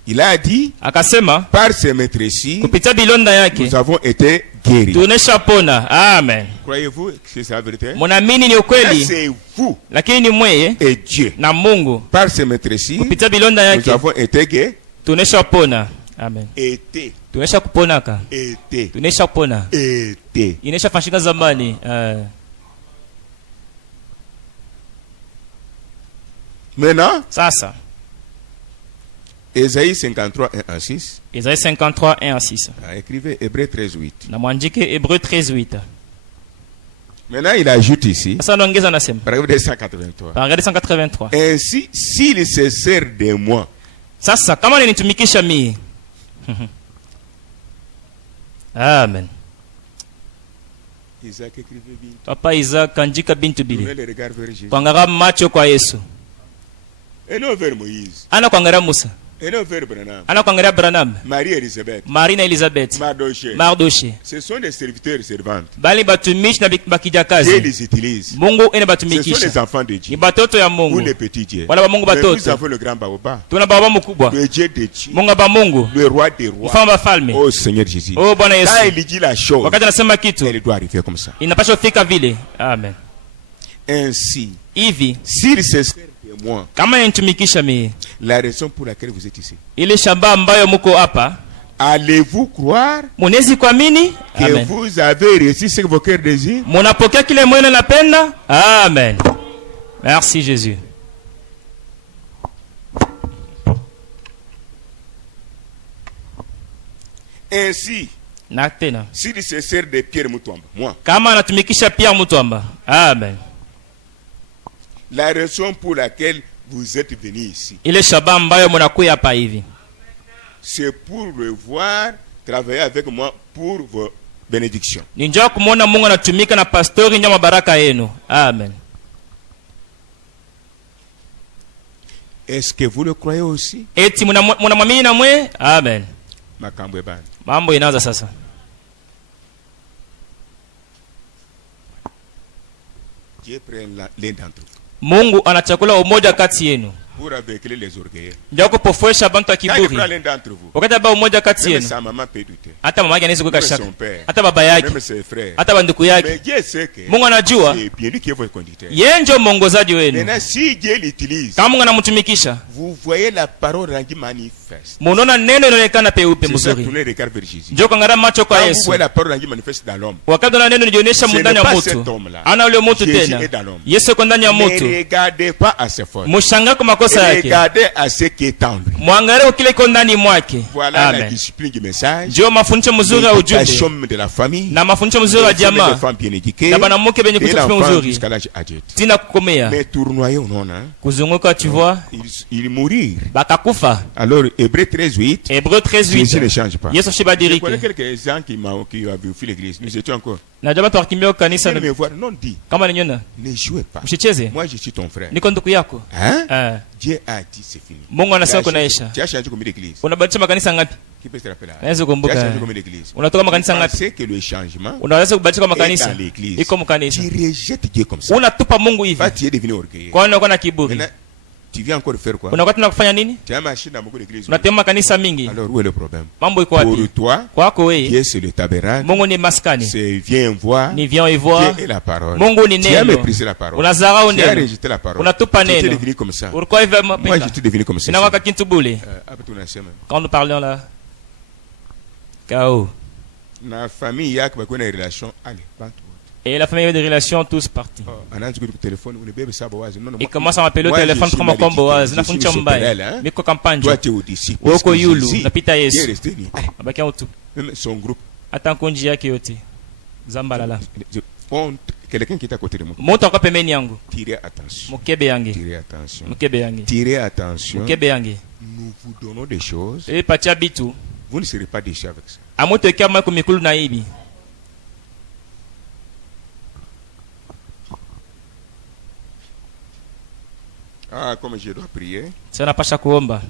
Il a dit, akasema, par ces maîtresses, kupitia bilonda yake nous avons été guéris. Tuneshapona. Amen. Croyez-vous que c'est la vérité? Munaamini ni ukweli? C'est vous. Lakini ni mweye et Dieu. Na Mungu. Par ces maîtresses, kupitia bilonda yake nous avons été guéris. Tuneshapona. Amen. Été. Tunesha kuponaka. Été. Tunesha kupona. Été. Inesha fanyika zamani. Maintenant, sasa Ésaïe 53, 1 à 6. Ésaïe 53, 1 à 6. Écrivez Hébreux 13, 8. Na mwandike Hébreux 13, 8. Maintenant, il ajoute ici. Sasa naongeza nasema. Paragraphe 183. Paragraphe 183. Ainsi, s'il se sert de moi. Sasa kama ninitumikisha mimi. Amen. Isaac écrivait bien. Papa Isaac andika bintu bile. Kwangara macho kwa Yesu. Et non vers Moïse. Ana kwangara Musa. Et non vers Branham. Ana kwangara Branham. Marie-Elisabeth. Marina Elisabeth. Mardoché. Ce sont des serviteurs et servantes. Bali batumishi na bakijakazi. Dieu les utilise. Mungu ene batumikisha. Ce sont les enfants de Dieu. Ni batoto ya Mungu. Ou les petits dieux. Wala ba Mungu batoto. Nous avons le grand Baoba. Tuna baba mkubwa. Le Dieu de Dieu. Mungu ba Mungu. Le roi des rois. Mfalme wa falme. Oh Seigneur Jésus. Oh Bwana Yesu. Quand il dit la chose. Wakati anasema kitu. Elle doit arriver comme ça. Inapaswa fika vile. Amen. Ainsi. Hivi. S'il se sert de moi. Kama nitumikisha mimi. La raison pour laquelle vous êtes ici. Ile shamba ambayo mko hapa. Allez-vous croire munezi kuamini que Amen. Vous avez réussi ce que vos cœurs désirent? Munapokea kile moyo napenda? Amen. Merci Jésus. Ainsi, na tena s'il se sert de Pierre Mutomba, moi. Kama anatumikisha Pierre Mutomba. Amen. La raison pour laquelle vous êtes venus ici. Ile shamba ambayo mnakuya hapa hivi. C'est pour le voir travailler avec moi pour vos bénédictions. Ninjua kumuona Mungu anatumika na pastori njama baraka yenu. Amen. Est-ce que vous le croyez aussi? Eti mnamwamini na mwe? Amen. Makambo ebana. Mambo inaanza sasa. Dieu prend l'un d'entre vous. Mungu anachakula umoja kati yenu. Pour aveugler les orgueilleux. Ndio kupofesha bantu wa kiburi. Wakati baba umoja kati yenu. Hata mama yake anaweza kuweka shaka. Hata baba yake. Hata banduku yake. Mungu anajua. Yeye ndio mwongozaji wenu. Kama Mungu anamtumikisha. Vous voyez la parole rendue manifeste. Munaona neno linaonekana peupe mzuri. Ndio kangara macho kwa Yesu. Vous voyez la parole rendue manifeste dans l'homme. Wakati na neno linaonyesha ndani ya mtu. Ana ule mtu tena. Yesu yuko ndani ya mtu. Ne regardez pas à ses fautes. Mshanga kwa makosa yake. Regardez à ce qui est en lui. Mwangalie kile kiko ndani mwake. Voilà la discipline du message. Ndio mafundisho mzuri ya ujumbe. De la famille. Na mafundisho mzuri ya jamaa. Na banamuke benye kutupa mzuri. Tina kukomea. Mais tournoyer unaona. Kuzunguka tu vois. Il mourir. Bakakufa. Alors Hébreux 13:8. Hébreux 13:8. Jésus ne change pas. Yesu shibadiriki. Je connais quelques gens qui avaient fui l'église. Nous étions encore. Na jamaa tuwakimbia kanisa na. Non dit. Kama ninyona. Ne jouez pas. Msicheze. Moi je suis ton frère. Niko ndugu yako. Hein? Dieu a dit c'est fini. Mungu anasema kunaisha. Tu as changé comme l'église. Unabadilisha makanisa ngapi? Qui peut se rappeler? Naweza kumbuka. Tu as changé comme l'église. Unatoka makanisa ngapi? C'est que le changement. Unaweza kubadilisha makanisa. Iko makanisa. Tu rejettes Dieu comme ça. Unatupa Mungu hivi. Pas tu es devenu orgueilleux. Kwa nini uko na kiburi? Tu viens encore faire quoi? Unakuwa tunakufanya nini? Tu as machine dans beaucoup d'églises. Unatema makanisa mingi. Alors où est le problème? Mambo iko wapi? Pour toi, kwako wewe, Dieu c'est le tabernacle. Mungu ni maskani. C'est viens voir. Ni viens et voir. Dieu est la parole. Mungu ni neno. Tu as méprisé la parole. Unazarau neno. Tu as rejeté la parole. Unatupa neno. Tu es devenu comme ça. Pourquoi il veut m'appeler? Moi je suis devenu comme ça. Inawaka kintu bule. Quand nous parlions là. Kao. Na famille yako bako na relation. Allez, bantu. Et la famille avait des relations tous partis. Il commence à m'appeler au téléphone comme un Boaz. Na funcha mbaya. Miko kampanja. Toi tu es au disciple. Woko yulu napita Yesu. Abaki autu. Même son groupe. Hata konji yake yote. Zambalala. Quelqu'un qui est à côté de moi. Moto kwa pembeni yangu. Tirez attention. Mukebe yangi. Tirez attention. Mukebe yangi. Tirez attention. Mukebe yangi. Nous vous donnons des choses. Et patia bitu. Vous ne serez pas déçus avec ça. Amoto kama kumikulu na hivi. Ah, comme je dois prier. Ça n'a pas chaque kuomba.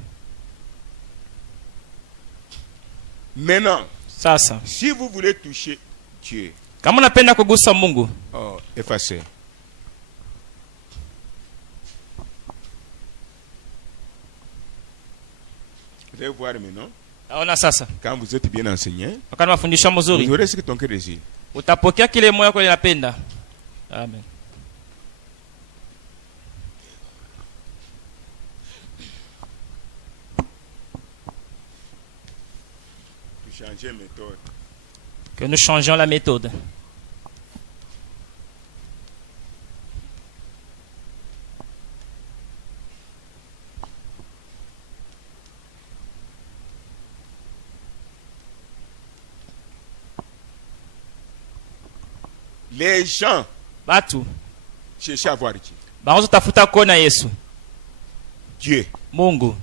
Maintenant, sasa, si vous voulez toucher Dieu, kama unapenda kugusa Mungu, effacez. Vous allez voir maintenant. Aona sasa. Quand vous êtes bien enseigné, wakati mafundisho mzuri, vous aurez ce que ton cœur désire. Utapokea kile moyo wako unapenda. Amen. Changer méthode. Que nous changions la méthode. Les gens batu cherchent à voir Dieu. Baanza tafuta kuona Yesu. Dieu. Mungu.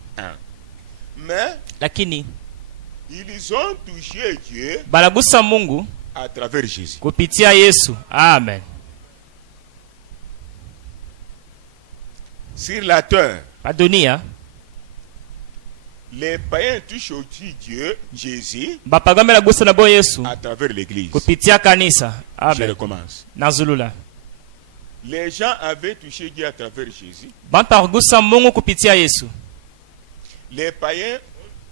Mais lakini ils ont touché Dieu balagusa Mungu à travers Jésus. Kupitia Yesu. Amen. Sur la terre, Adonia, les païens touchent aussi Dieu, Jésus, bapagamba lagusa na bo Yesu à travers l'église. Kupitia kanisa. Amen. Je recommence. Nazulula. Les gens avaient touché Dieu à travers Jésus. Bantagusa Mungu kupitia Yesu. Les païens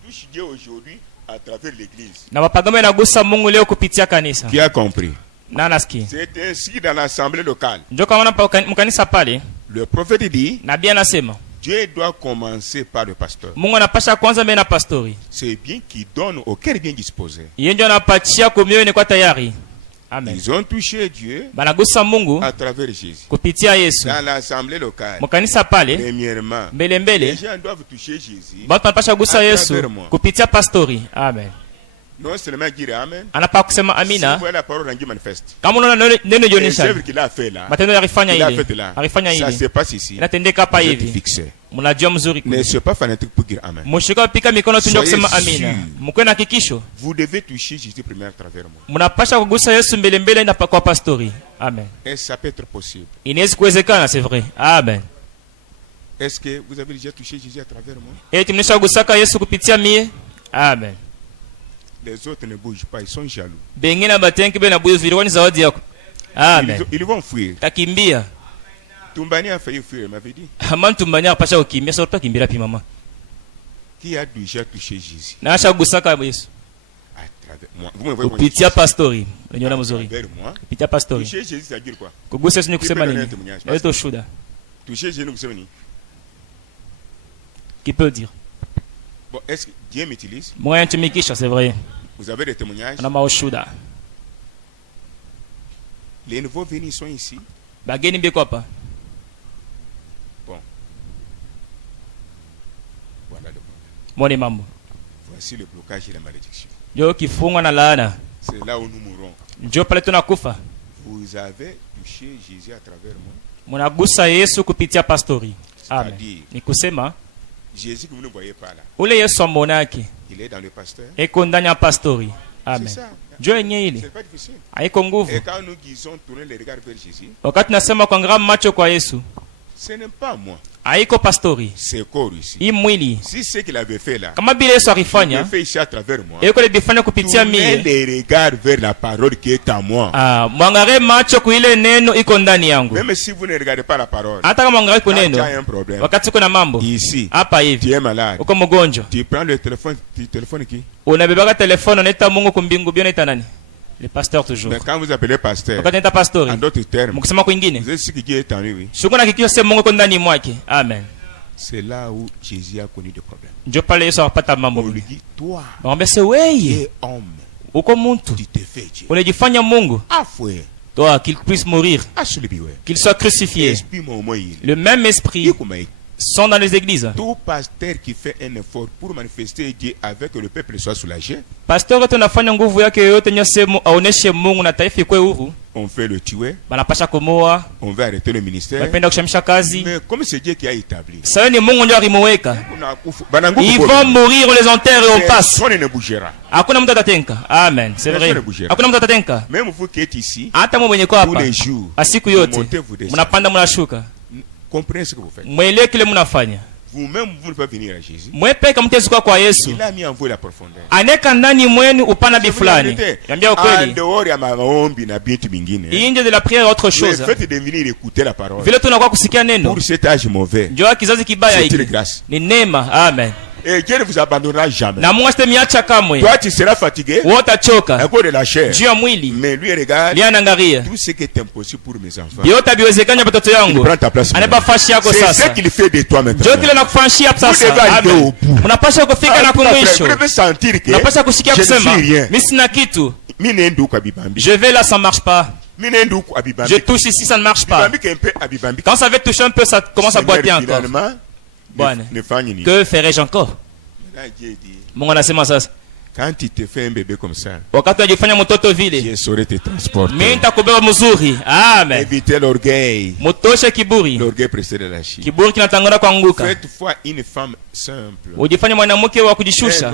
touchent Dieu aujourd'hui à travers l'église. Na bapagamba lagusa Mungu leo kupitia kanisa. Qui a compris? Nanaski. C'est ainsi dans l'assemblée locale. Njoka wana mkanisa pale. Le prophète dit, nabii anasema, Dieu doit commencer par le pasteur. Mungu anapasha kwanza mbele na pastori. C'est bien qui donne au cœur bien disposé. Yeye ndio anapatia kwa mioyo kwa tayari. Amen. Ils ont touché Dieu banagusa Mungu à travers Jésus. Kupitia Yesu. Dans l'assemblée locale. Mkanisa pale. Premièrement, mbele les gens doivent toucher Jésus. Batu anapasha kugusa Yesu kupitia pastori. Amen. Non seulement dire amen. Anapaka kusema amina. Si la parole rangi manifeste. Kama unaona neno jionisha. Les œuvres qu'il a fait là. Matendo alifanya ile. Alifanya ile. Ça se passe ici. Inatendeka hapa hivi. Mnajua mzuri kwa. Ne sois pas fanatique pour dire amen. Mshika pika mikono tu ndio kusema amina. Mkwe na hakikisho. Vous devez toucher Jésus premier à travers moi. Mnapasha kugusa Yesu mbele mbele na kwa pastori. Amen. Est-ce ça peut être possible? Inaweza kuwezekana, c'est vrai. Amen. Est-ce que vous avez déjà touché Jésus à travers moi? Eti mnisha kugusaka Yesu kupitia mie? Amen. Les autres ne bougent pas, ils sont jaloux. Bengine batenki bena buyo virwani zawadi yako. Amen. Ils vont fuir. Takimbia. Tumbani a failli fuir, m'avait dit. Haman Tumbani apasha kukimbia, sasa utakimbia pi mama? Qui a déjà touché Jésus? Na acha kugusaka Yesu. À travers moi. Vous me voyez kupitia pastori. Unaniona mzuri. Kupitia pastori. Toucher Jésus ça veut dire quoi? Kugusa Yesu ni kusema nini? Eto shuda. Toucher Jésus ni kusema nini? Qui peut dire? Bon, est-ce que Dieu m'utilise? Moi intumikisha, c'est vrai. Vous avez des témoignages? On a maoshuda. Les nouveaux venus sont ici. Bageni biko hapa. Bon. Voilà le problème. Mwone mambo. Voici le blocage et la malédiction. Ndio kifunga na laana. C'est là où nous mourrons. Ndio pale tunakufa. Vous avez touché Jésus à travers moi. Munagusa Yesu kupitia pastori. Amen. Ni kusema Jésus que vous ne voyez pas là. Ule Yesu amonake. Il est dans le pasteur. Eko ndani ya pastori. Amen. C'est ça. Ndio yenye ile. C'est pas difficile. Haiko nguvu. Et quand nous disons tourner les regards vers Jésus. Wakati nasema kwa ngama macho kwa Yesu. Ce n'est pas moi. Haiko pastori. C'est corps ici. Hii mwili. Si c'est qu'il avait fait là. Kama bila Yesu alifanya. Il fait ici à travers moi. Eko libifanya kupitia mie. Tourner les regards vers la parole qui est en moi. Ah, mwangare macho kuile neno iko ndani yangu. Même si vous ne regardez pas la parole. Hata kama mwangare kwa neno. Il y a un problème. Wakati kuna mambo. Ici. Hapa hivi. Tu es malade. Uko mgonjwa. Tu prends le téléphone, téléphone qui? Unabebaka telefone unaita Mungu kumbingu bio unaita nani? Le pasteur toujours. Mais quand vous appelez pasteur. Wakati unaita pastori. En d'autres termes. Mkisema kwingine. Vous êtes sûr que Dieu est en lui, oui. Shukuna kikio sema Mungu kwa ndani mwake. Amen. C'est là où Jésus a connu des problèmes. Ndio pale Yesu akapata mambo. On lui dit toi. Mwambie se wewe. Homme. Uko muntu. Tu te fais Dieu. Unajifanya Mungu. Afwe. Toi qu'il puisse mourir. Qu'il soit crucifié. Le même esprit sont dans les églises. Tout pasteur qui fait un effort pour manifester Dieu avec que le peuple soit soulagé. Pasteur tunafanya nguvu yake yote nyosemo aoneshe Mungu na taifa ikuwe huru. On fait le tuer. Banapasha kumoa. On va arrêter le ministère. Bapenda kushamisha kazi. Mais comme c'est Dieu qui a établi. Sasa ni Mungu ndio alimweka. Ils vont mourir, on les enterre et on passe. Personne ne bougera. Hakuna mtu atatenka. Amen. C'est vrai. Hakuna mtu atatenka. Même vous qui êtes ici. Hata mwe mwenye kwa hapa. Tous les jours. Asiku yote. Mnapanda mnashuka. Comprenez ce que vous faites. Mwelewe kile mnafanya. Vous-même, vous ne pouvez pas venir à Jésus. Mwepeka mtezuka kwa Yesu. Il a mis en vous la profondeur. Aneka ndani mwenu upana bifulani. Niambia ukweli. En dehors ya maombi na bintu bingine. Inje de la prière autre chose. Le fait de venir écouter la parole. Vile tunakuwa kusikia neno. Pour cet âge mauvais. Ndio kizazi kibaya hiki. C'est une grâce. Ni neema. Amen. Et Dieu ne vous abandonnera jamais. Na Mungu asitemiacha kamwe. Toi tu seras fatigué. Wewe utachoka. À cause de la chair. Juu ya mwili. Mais lui regarde. Anaangalia. Tout ce qui est impossible pour mes enfants. Yote biwezekanya watoto yangu. Prends ta place. Anaba fashi yako sasa. C'est ce qu'il fait de toi maintenant. Ndio kile nakufanyia sasa. Amen. Unapaswa kufika na kumwisho. Vous devez sentir que. Unapaswa kusikia kusema. Mimi sina kitu. Je vais là, ça ne marche pas. Je touche ici, ça ne marche pas. Quand ça veut toucher un peu, ça commence à boiter encore. Bon. Que ferais-je encore? Mungu anasema sasa. Quand tu te fais un bébé comme ça, wakati unajifanya mtoto vile, je saurais te transporter. Mimi nitakubeba mzuri. Amen. Évitez l'orgueil. Mutoshe kiburi. L'orgueil précède la chute. Kiburi kinatangulia kuanguka. Faites-toi une femme simple. Ujifanye mwanamke wa kujishusha.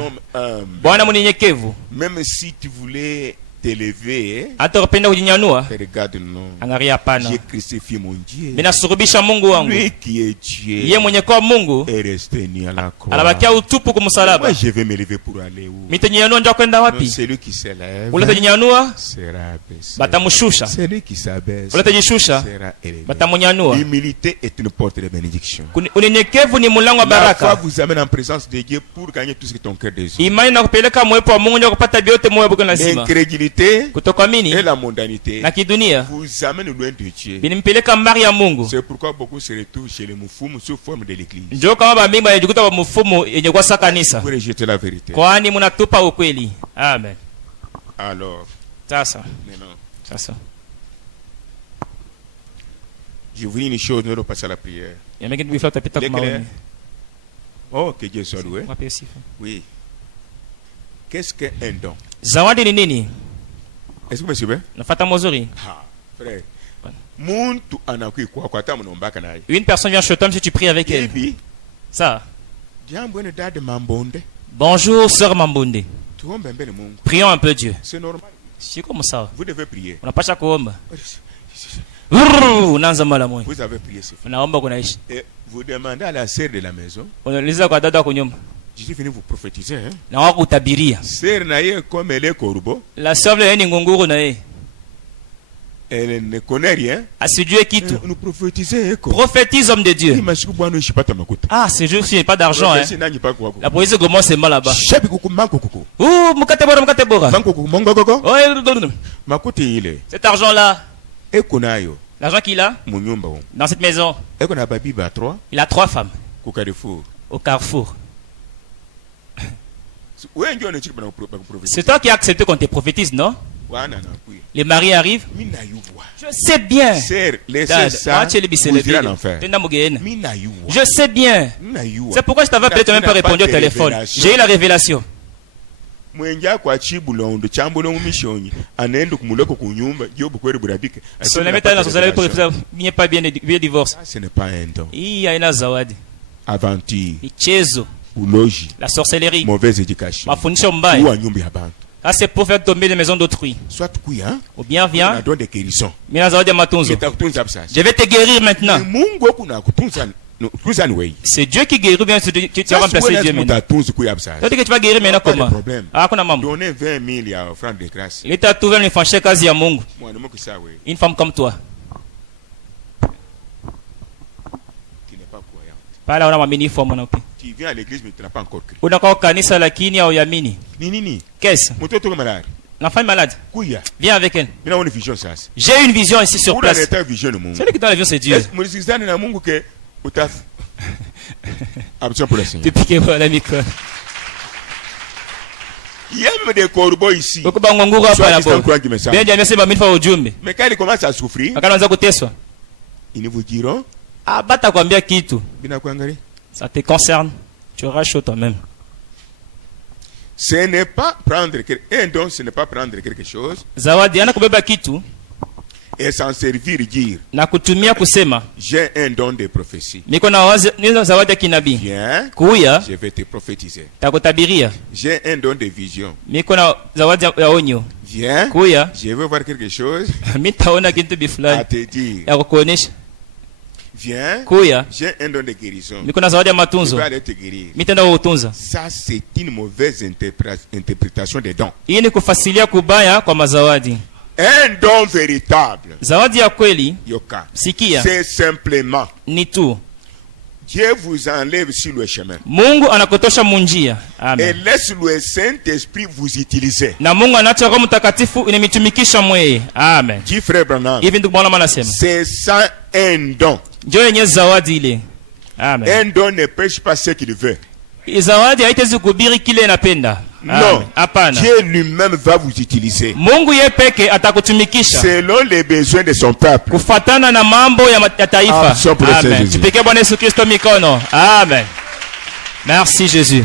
Bwana mnyenyekevu. Même si tu voulais t'élever, hata upenda kujinyanua, regarde non. Angalia hapana. J'ai crucifié mon Dieu. Mimi nasurubisha Mungu wangu. Lui qui est Dieu. Yeye mwenye kwa Mungu. Est resté ni à la croix. Anabakia utupu kwa msalaba. Moi je vais m'élever pour aller où? Mitanyanua ndio kwenda wapi? Celui qui s'élève. Ule tajinyanua sera abaissé. Batamshusha. Celui qui s'abaisse. Ule tajishusha sera élevé. Batamnyanua. L'humilité est une porte de bénédiction. Unyenyekevu ni mlango wa baraka. La foi vous amène en présence de Dieu pour gagner tout ce que ton cœur désire. Imani inakupeleka mwepo wa Mungu ndio kupata vyote moyo wako lazima. L'incrédulité kutokuamini et la mondanité na kidunia vous amène loin de Dieu. Binimpeleka mbali ya Mungu. C'est pourquoi beaucoup se retrouvent chez les mfumu sous forme de l'église. Ndio kama bamingi wanajikuta wa mfumu yenye kwa saka kanisa. Vous rejetez la vérité. Kwani mnatupa ukweli. Amen. Alors, sasa maintenant. Sasa. Je vous dis une chose, nous allons passer à la prière. Oh, que Dieu soit loué. Oui. Qu'est-ce qu'un don? Zawadi ni nini? Est-ce que vous me suivez? Nafata mozuri. Ah, frère. Muntu anakuwa kwa hata mnaombaka naye. Une personne vient chez toi si tu pries avec elle. Ça. Bonjour sœur Mambonde. Prions un peu Dieu. C'est normal. C'est comme ça. Vous devez prier. On n'a pas chaque kuomba. Unaanza mara moja. Vous avez prié. Unaomba kunaishi. Et vous demandez à la sœur de la maison. Unauliza kwa dada kwa nyumba. Je suis venu vous prophétiser. Hein? Na wako utabiria. Sœur na yeye comme elle est corbeau. La sœur elle ni ngunguru na yeye. Elle ne connaît rien. Asijue kitu. Nous prophétiser. Prophétise homme de Dieu. Ah, c'est juste qu'il n'y a pas d'argent. Hein. La poésie commence mal là-bas. Ouh, mukate bora. Cet argent-là. L'argent qu'il a. Dans cette maison. Il a 3 femmes. Au Carrefour. C'est toi qui as accepté qu'on te prophétise, non? Les maris arrivent. Je sais bien. Je sais bien. C'est pourquoi je t'avais appelé, tu n'as même pas répondu au téléphone. J'ai eu la révélation. Il n'y a pas bien divorce. Ce n'est pas un don. Il y a une zawadi. Aventure. La sorcellerie. Mauvaise éducation. Ah, c'est pour faire tomber les maisons d'autrui. Soit hein? Ou bien viens. Je vais te guérir maintenant. C'est Dieu qui guérit, bien tu as remplacé Dieu maintenant. Toi que tu vas guérir maintenant comment? Ah, qu'on a maman. Donner 20 000 à offrande de grâce. Il t'a trouvé une femme quasi à Mungu. Une femme comme toi. Qui n'est pas croyante. Pas là on a mamini foi mon opé. Tu viens à l'église mais tu n'as pas encore cru. Unaka kanisa lakini au yamini. Nini? Qu'est-ce? Mtoto malade. L'enfant est malade. Kuya. Viens avec elle. Une vision ça. J'ai une vision ici sur place. C'est lui qui dans la vision c'est Dieu. Tu piques pour la micro. Il y a même des corbeaux ici. Mais quand il commence à souffrir, ils ne vous diront. Ça te concerne. Tu auras chaud toi-même. Ce n'est pas prendre un don, ce n'est pas prendre quelque chose et s'en servir dire j'ai un don de prophétie. Viens, je vais te prophétiser. J'ai un don de vision. Viens, je veux voir quelque chose à te dire. Viens, j'ai un don de guérison. Je vais aller te guérir. Ça, c'est une mauvaise interprétation des dons. Un don véritable, c'est simplement Dieu vous enlève sur le chemin. Mungu anakutosha munjia. Amen. Et laisse le Saint-Esprit vous utiliser. Na Mungu anacha Roho Mtakatifu inemitumikisha mweye. Amen. Dis frère Branham. Hivi ndugu Branham anasema. C'est ça un don. Ndio yenye zawadi ile. Amen. Un don ne prêche pas ce qu'il veut. Zawadi haitezi kuhubiri kile inapenda. Non. Apana. Dieu lui-même va vous utiliser. Mungu yeye peke atakutumikisha. Selon les besoins de son peuple. Kufatana na mambo ya taifa. Amen. Tupike Bwana Yesu Kristo mikono. Amen. Merci Jésus.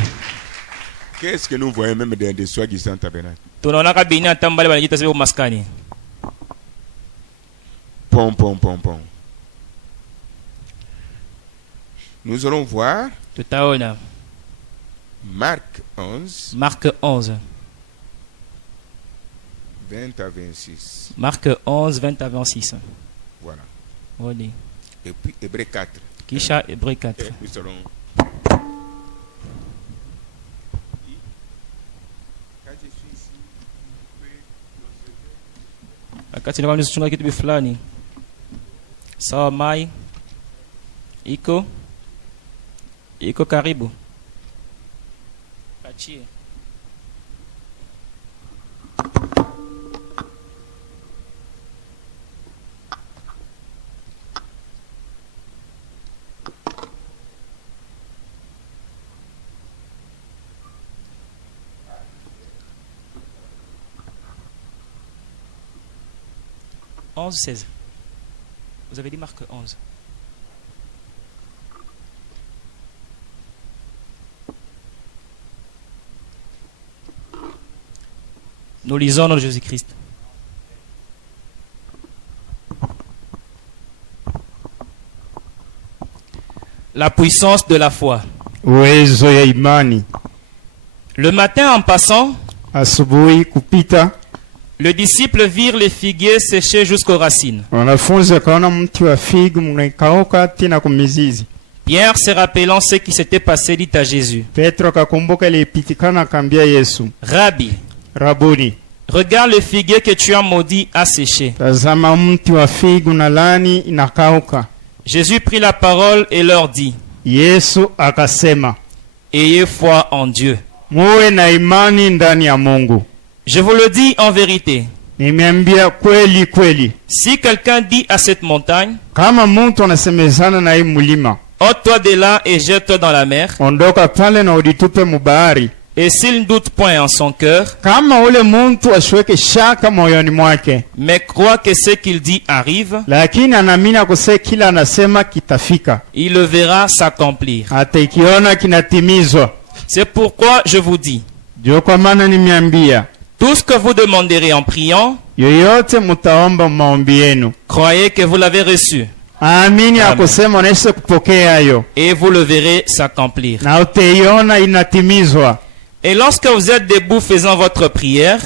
Qu'est-ce que nous voyons même dans des soi-disant tabernacles? Tunaona kabini atambale banajita sebe maskani. Pom pom pom pom. Nous allons voir. Tutaona. Marc 11. Marc 11. 20 à 26. Marc 11, 20 à 26. Voilà. Oui. Et puis Hébreux 4. Kisha Hébreux 4. Et nous allons... Wakati nilikuwa nichunga kitu fulani. Sawa mai. Iko karibu. Achie. « 16. Vous avez dit Marc 11. Nous lisons dans Jésus-Christ. La puissance de la foi. Le matin en passant, le disciple virent les figuiers séchés jusqu'aux racines. Pierre, se rappelant ce qui s'était passé, dit à Jésus, Rabbi, regarde le figuier que tu as maudit a séché. Jésus prit la parole et leur dit, ayez foi en Dieu. Je vous le dis en vérité. Si quelqu'un dit à cette montagne, ôte-toi de là et jette-toi dans la mer, et s'il ne doute point en son cœur, mais croit que ce qu'il dit arrive, il le verra s'accomplir. C'est pourquoi je vous dis, tout ce que vous demanderez en priant, croyez que vous l'avez reçu. Amen. Et vous le verrez s'accomplir. Et lorsque vous êtes debout faisant votre prière,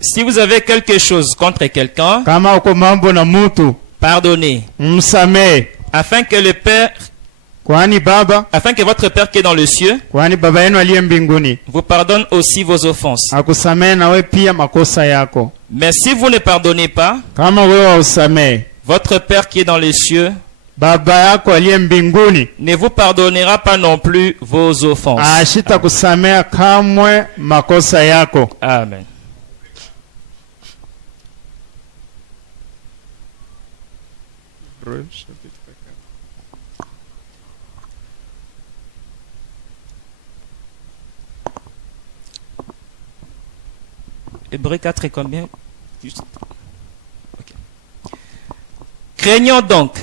si vous avez quelque chose contre quelqu'un, pardonnez, afin que le Père, afin que votre Père qui est dans le cieux vous pardonne aussi vos offenses. Mais si vous ne pardonnez pas, votre Père qui est dans les cieux ne vous pardonnera pas non plus vos offenses. Amen. Hébreux 4 est combien? Juste. Okay. Craignons donc,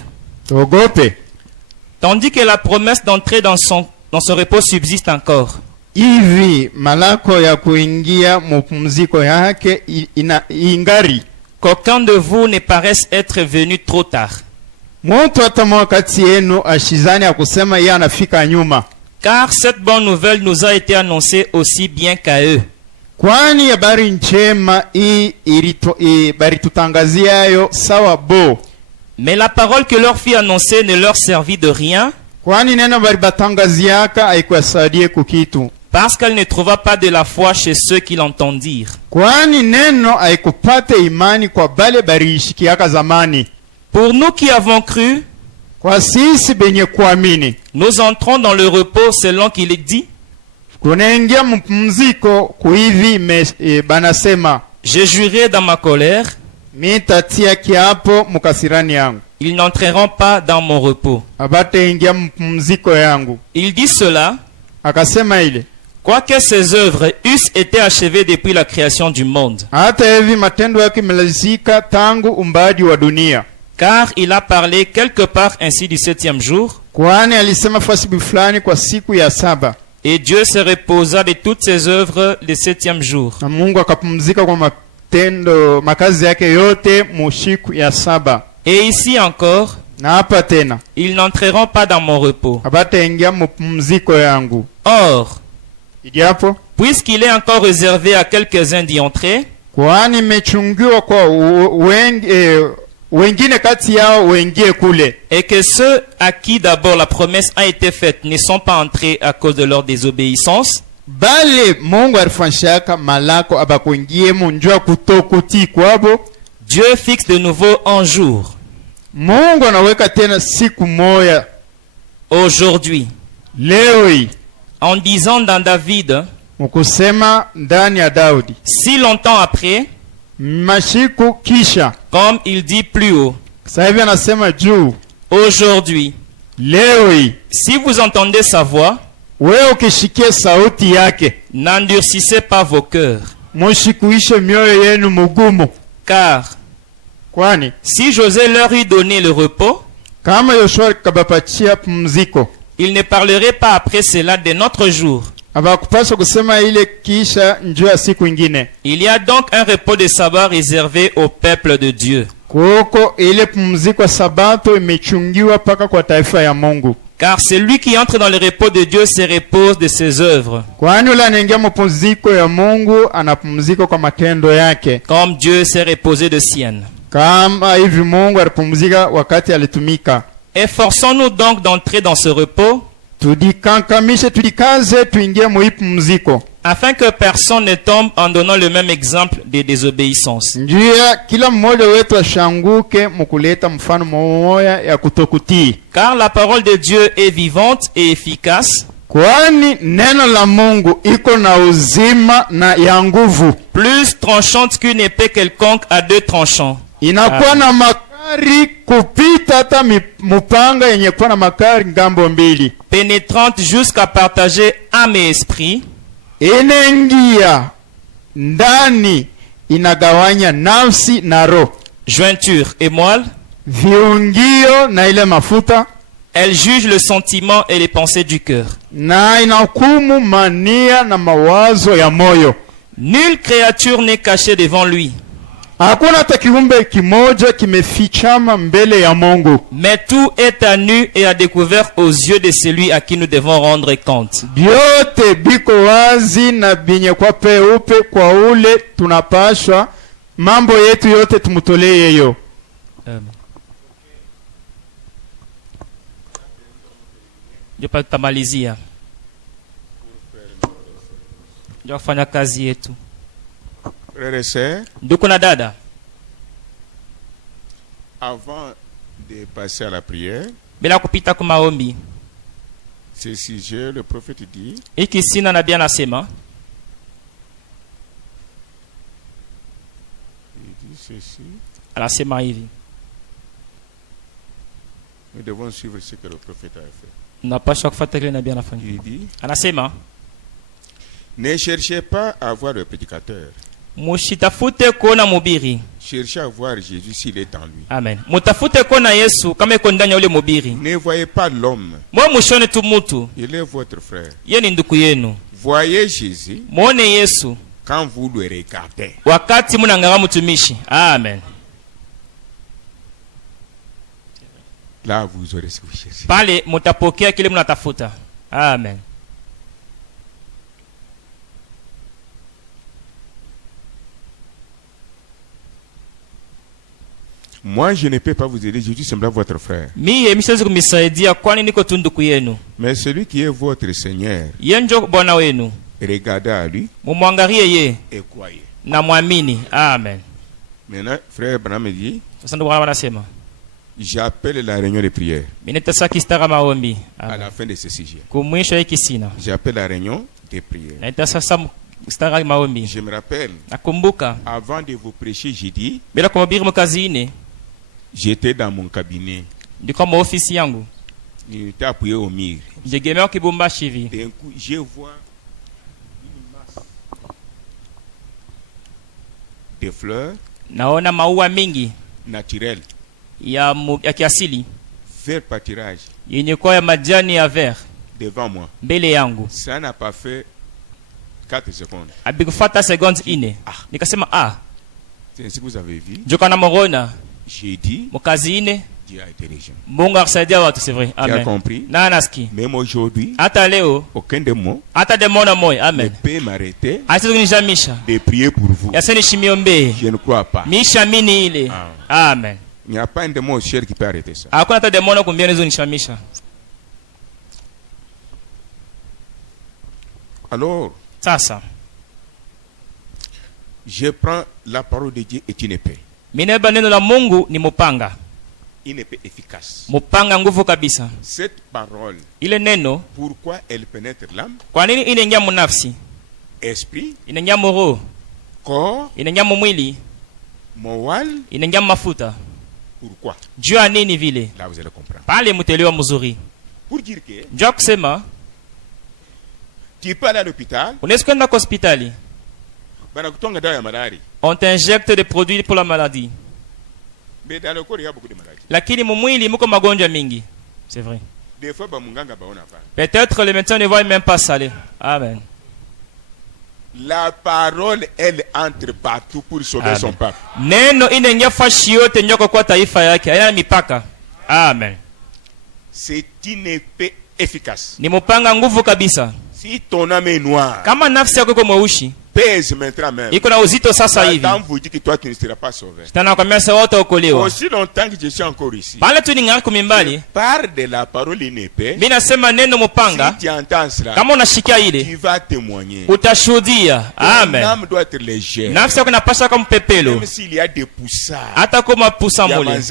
tandis que la promesse d'entrer dans son repos subsiste encore. Qu'aucun de vous ne paraisse être venu trop tard. Car cette bonne nouvelle nous a été annoncée aussi bien qu'à eux. Mais la parole que leur fit annoncer ne leur servit de rien, parce qu'elle ne trouva pas de la foi chez ceux qui l'entendirent. Pour nous qui avons cru, Nous entrons dans le repos selon qu'il est dit. J'ai juré dans ma colère. Ils n'entreront pas dans mon repos. Il dit cela. Quoique ses œuvres eussent été achevées depuis la création du monde. Car il a parlé quelque part ainsi du 7e jour. Et Dieu se reposa de toutes ses œuvres le 7e jour. Et ici encore, ils n'entreront pas dans mon repos. Or, puisqu'il est encore réservé à quelques-uns d'y entrer, et que ceux à qui d'abord la promesse a été faite ne sont pas entrés à cause de leur désobéissance, Dieu fixe de nouveau un jour. Aujourd'hui, en disant dans David, si longtemps après, comme il dit plus haut, aujourd'hui, si vous entendez sa voix, n'endurcissez pas vos cœurs. Car si Josué leur eût donné le repos, il ne parlerait pas après cela de notre jour. Il y a donc un repos de sabbat réservé au peuple de Dieu. Car celui qui entre dans le repos de Dieu se repose de ses œuvres. Comme Dieu s'est reposé de siennes. Efforçons-nous donc d'entrer dans ce repos, afin que personne ne tombe en donnant le même exemple de désobéissance. Car la parole de Dieu est vivante et efficace, plus tranchante qu'une épée quelconque à deux tranchants. Pénétrante jusqu'à partager âme et esprit, jointure et moelle, elle juge le sentiment et les pensées du cœur. Nulle créature n'est cachée devant lui. Mais tout est à nu et à découvert aux yeux de celui à qui nous devons rendre compte. Ndio tutamalizia. Ndio kufanya kazi yetu. Ndugu na dada, avant de passer à la prière, bila kupita kwa maombi, ce sujet le prophète dit, hiki sina nabii anasema, il dit ceci, anasema hivi, nous devons suivre ce que le prophète a fait. Napaswa kufuata kile nabii anafanya. Il dit, anasema, ne cherchez pas à voir le prédicateur. Mushitafute kuona mubiri. Cherchez à voir Jésus s'il est en lui. Amen. Mutafute kuona Yesu kama iko ndani ya ule mubiri. Ne voyez pas l'homme. Mwe mushone tu mutu. Il est votre frère. Yeye ni ndugu yenu. Voyez Jésus. Muone Yesu quand vous le regardez. Wakati munanganga mtumishi. Amen. Là vous aurez ce que vous cherchez. Pale mutapokea kile mnatafuta. Amen. Moi, je ne peux pas vous aider. Jésus semble votre frère. Mais celui qui est votre Seigneur, regardez à lui et croyez. Amen. Maintenant, frère Branham dit, J'appelle la réunion de prière. À la fin de ce sujet. J'appelle la réunion de prière. Je me rappelle, avant de vous prêcher jeudi, j'étais dans mon cabinet. J'étais appuyé au mur. D'un coup, je vois une masse de fleurs naturelles. Ya kiasili vert pâturage yenye kwa ya majani ya vert devant moi. Mbele yangu. Ça n'a pas fait 4 secondes. Abikufata secondes ine. Nikasema c'est ce que vous avez vu. Joka na morona. J'ai dit mukazi ine Dieu a été région. Mungu akusaidia watu, c'est vrai. Amen. Tu as compris? Na naski. Même aujourd'hui. Hata leo. Aucun de moi. Hata demona moyo. Amen. Ne peut m'arrêter. Asizo kunijamisha. De prier pour vous. Yaseni shimiombe. Je ne crois pas. Misha mini ile. Amen. Il n'y a pas un démon au ciel qui peut arrêter ça. Hakuna hata demona kumbia nizo nishamisha. Alors, sasa je prends la parole de Dieu est une épée. Mineba neno la Mungu ni mupanga. Une épée efficace. Mupanga nguvu kabisa. Cette parole, ile neno, pourquoi elle pénètre l'âme? Kwa nini inaingia munafsi? Esprit, inaingia roho. Corps, inaingia mwili. Moral, inaingia mafuta. Pourquoi? Juu ya nini vile? Là vous allez comprendre. Pale mutelewa mzuri. Pour dire que njoo kusema tu peux aller à l'hôpital. Unaweza kwenda kwa hospitali. Banakutonga dawa ya malaria. On t'injecte des produits pour la maladie. Mais dans le corps il y a beaucoup de maladies. Lakini mwili mko magonjwa mingi. C'est vrai. Des fois ba munganga baona pas. Peut-être les médecins ne voient même pas ça. Amen. La parole, elle entre partout pour sauver son peuple. Neno inaingia fashi yote nyoko kwa taifa yake. Haina mipaka. Amen. C'est une épée efficace. Ni mupanga nguvu kabisa. Si ton âme est noire, kama nafsi yako iko mweusi, pèse maintenant même. Iko na uzito sasa hivi. Satan vous dit que toi tu ne seras pas sauvé. Tana kwa mesa wote okolewa. Aussi longtemps que je suis encore ici. Pale tu ningali kumimbali. Parle de la parole une épée. Mimi nasema neno mupanga. Si tu entends cela, kama unashikia ile, tu vas témoigner. Utashuhudia. Amen. Ton âme doit être légère. Nafsi yako inapaswa kama mpepelo. Même s'il y a des poussards. Hata kama pusa mole.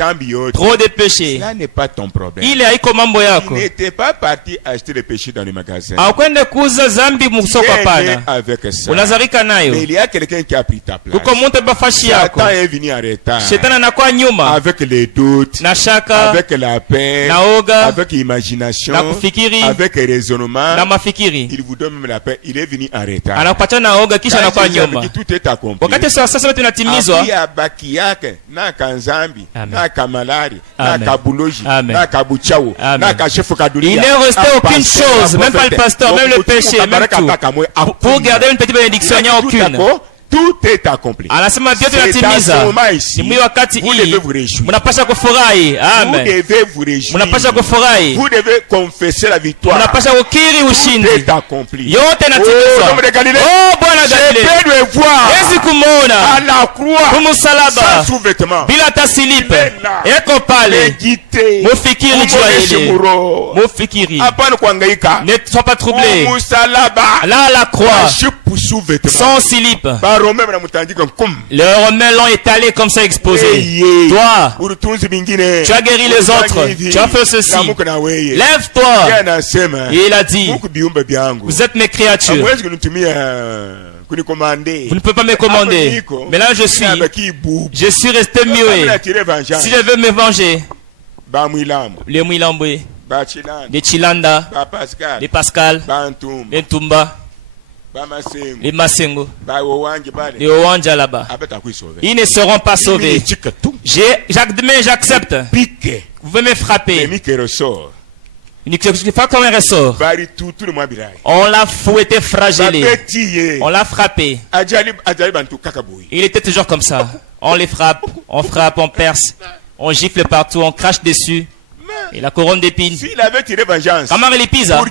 Trop de péchés. Ça n'est pas ton problème. Ile haiko mambo yako. Tu n'étais pas parti acheter des péchés dans le magasin. Aukwende kuuza zambi musoko pana. Avec ça. Unazarika nayo. Mais il y a quelqu'un qui a pris ta place. Kuko muntu bafashi yako. Satan est venu en retard. Shetani anakuwa nyuma. Avec les doutes. Na shaka. Avec la paix. Na oga. Avec l'imagination. Na kufikiri. Avec le raisonnement. Na mafikiri. Il vous donne même la paix. Il est venu en retard. Anakupatia na oga kisha anakuwa nyuma. Tout est accompli. Wakati sasa yote inatimizwa. Apia baki yake na kanzambi. Na kamalari. Na kabuloji. Na kabuchao. Na kashefu kadunia. Il n'est resté aucune chose. Même pas le pasteur. Même le péché. Même tout. Pour garder une petite bénédiction, il n'y a aucune. Tout est accompli. Anasema vyote natimiza. Ni mwi wakati hii. Mnapaswa kufurahi. Amen. Vous devez vous réjouir. Mnapaswa kufurahi. Vous devez confesser la victoire. Mnapaswa kukiri ushindi. Tout est accompli. Yote natimizwa. Oh Bwana Galileo. Je peux le voir. Yesu kumuona. À la croix. Kumusalaba. Sans sous-vêtements. Bila tasilipe. Eko pale. Mufikiri jua ile. Mufikiri. Hapana kuhangaika. Ne sois pas troublé. Musalaba. Là la croix. Sous-vêtements. Sans slip. Les Romains l'ont étalé comme ça exposé. Toi, tu as guéri les autres. Tu as fait ceci. Lève-toi. Et il a dit, vous êtes mes créatures. Vous ne pouvez pas me commander. Mais là je suis resté muet. Si je veux me venger, les Mouilamboué, les Chilanda, les Pascal, les Tumba, les Masengo, les Owanja là-bas, ils ne seront pas sauvés. J'accepte. Vous pouvez me frapper. Il fait comme un ressort. On l'a fouetté, flagellé. On l'a frappé. Il était toujours comme ça. On les frappe, on perce, on gifle partout, on crache dessus. Et la couronne d'épines. Comment il est pisa?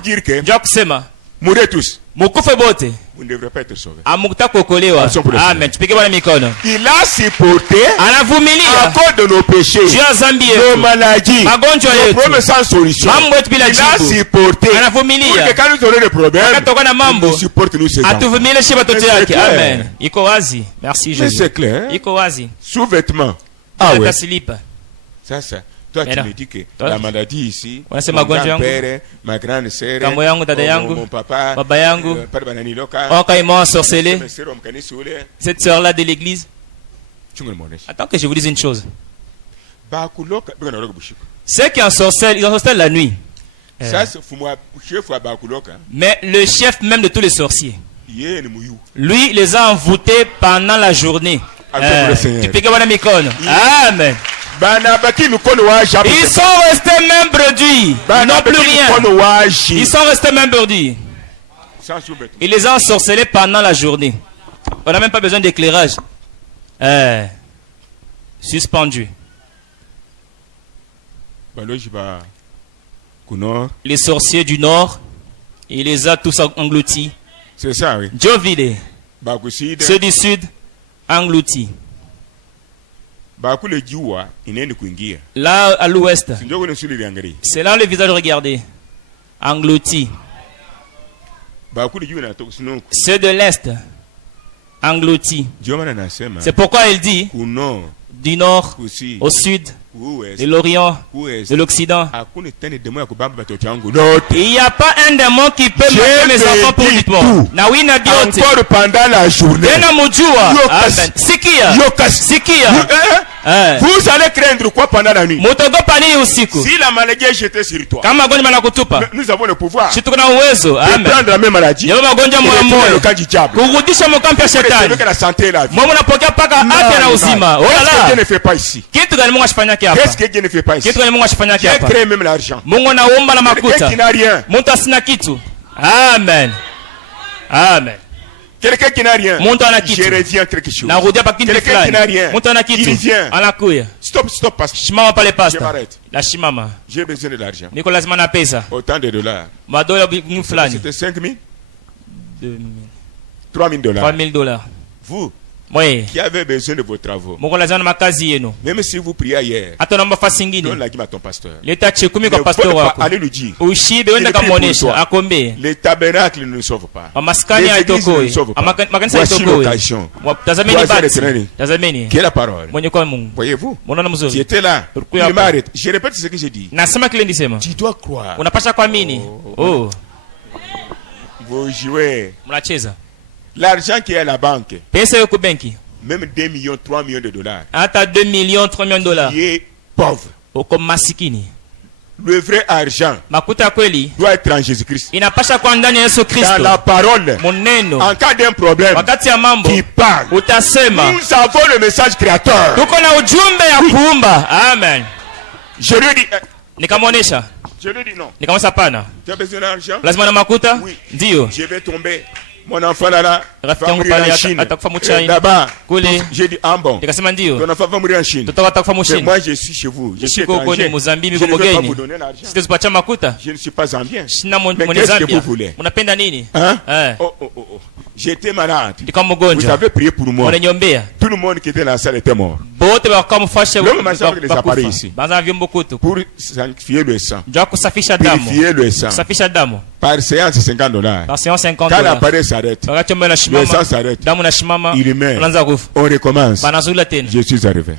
Mourez tous. Vous ne devrez pas être sauvés. Amen. Il a supporté à cause de nos péchés, nos maladies, nos problèmes sans solution. Il a supporté pour que quand nous aurons des problèmes, il nous supporte nous ces enfants. Amen. Mais c'est clair. Sous-vêtements. Ah ouais. Ça. Toi, tu me dis que la maladie ici, mon grand-père, ma grande sœur, mon papa, ils m'ont ensorcelé. Cette sœur-là de l'église. Attends que je vous dise une chose. Ceux qui ensorcellent, ils ensorcellent la nuit. Mais le chef même de tous les sorciers, lui, il les a envoûtés pendant la journée. Tu peux gagner mon icône. Amen. Ils sont restés même bredus. Ils n'ont plus rien. Ils sont restés même bredus. Il les a ensorcelés pendant la journée. On n'a même pas besoin d'éclairage. Suspendu. Les sorciers du nord, il les a tous engloutis. C'est ça, oui. Jovile. Ceux du sud, engloutis. Là, à l'ouest, c'est là le visage regardé. Englouti. Ceux de l'est, engloutis. C'est pourquoi il dit du nord au sud, de l'Orient, de l'Occident. Il n'y a pas un démon qui peut mater mes enfants pour dites-moi. Encore pendant la journée. Vous allez craindre quoi pendant la nuit? Si la maladie est jetée sur toi, nous avons le pouvoir de prendre la même maladie et de le camp du diable. Que la santé et la vie. Qu'est-ce que Dieu ne fait pas ici? Qu'est-ce que Dieu ne fait pas ici? Dieu crée même l'argent. Quelqu'un qui n'a rien. Amen. Amen. Quelqu'un qui n'a rien, je reviens quelque chose. Quelqu'un qui n'a rien, il vient. Stop, parce que je m'arrête. J'ai besoin de l'argent. Autant de dollars. C'était 5 000 3 000 dollars. Vous qui avez besoin de vos travaux, même si vous priez hier, donne la guime à ton pasteur. Allez lui dire, les tabernacles ne nous sauvent pas. Les églises ne nous sauvent pas. Voici l'occasion. Quelle est la parole? Voyez-vous, tu étais là, il m'arrête. Je répète ce que j'ai dit. Tu dois croire. Vous jouez. L'argent qui est à la banque, même 2 millions, 3 millions de dollars, 2 millions, 3 millions de dollars, qui est pauvre. Le vrai argent doit être en Jésus-Christ. Dans la parole, en cas d'un problème qui parle, nous avons le message créateur. Amen. Je lui dis, je lui dis non. Tu as besoin d'argent? Oui. Je vais tomber. Mon enfant là va mourir en Chine. Là-bas, j'ai dit bon. Ton enfant va mourir en Chine. Mais moi je suis chez vous. Je suis étranger. Je ne vais pas vous donner l'argent. Je ne suis pas en bien. Mais qu'est-ce que vous voulez? J'étais malade. Vous avez prié pour moi. Tout le monde qui était dans la salle était mort. L'homme m'a servi les appareils ici pour sanctifier le sang. Purifier le sang. Par séance, c'est $50. Quand l'appareil s'arrête, le sang s'arrête, il meurt. On recommence. Je suis arrivé.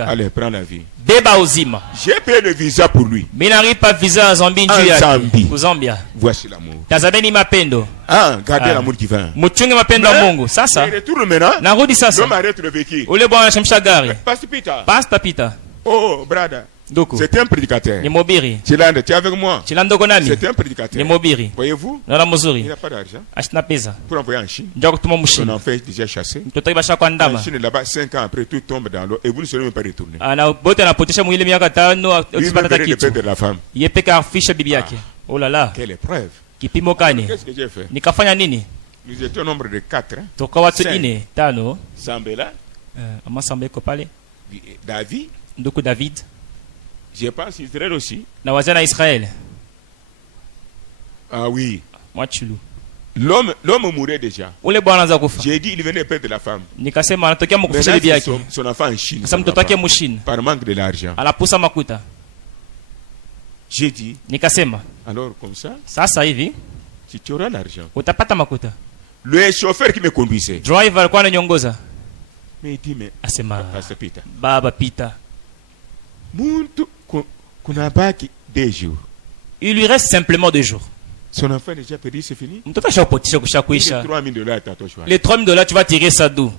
Allez, prends la vie. J'ai payé le visa pour lui. En Zambie. Voici l'amour. Gardez l'amour qui vient. Il retourne maintenant. L'homme arrête le véhicule. Pastor Peter. Oh, brother. C'était un prédicateur. Tu es avec moi. C'était un prédicateur. Voyez-vous, il n'a pas d'argent pour envoyer en Chine. Son enfant est déjà chassé. En Chine, là-bas, 5 ans après, tout tombe dans l'eau et vous ne serez même pas retourné. Lui-même verrait le père de la femme. Oh là là. Quelle épreuve. Qu'est-ce que j'ai fait? Nous étions au nombre de 4. 5. Sambela. David. Je pense Israël aussi. Ah oui. L'homme mourait déjà. J'ai dit il venait perdre la femme. Maintenant, son enfant en Chine. Par manque de l'argent. J'ai dit. Alors comme ça. Tu auras l'argent. Le chauffeur qui me conduisait. Mais il dit mais. Pastor Peter. Baba Peter. Il lui reste simplement 2 jours. Son enfant est déjà perdu, c'est fini. Les $3,000, tu vas tirer ça d'où?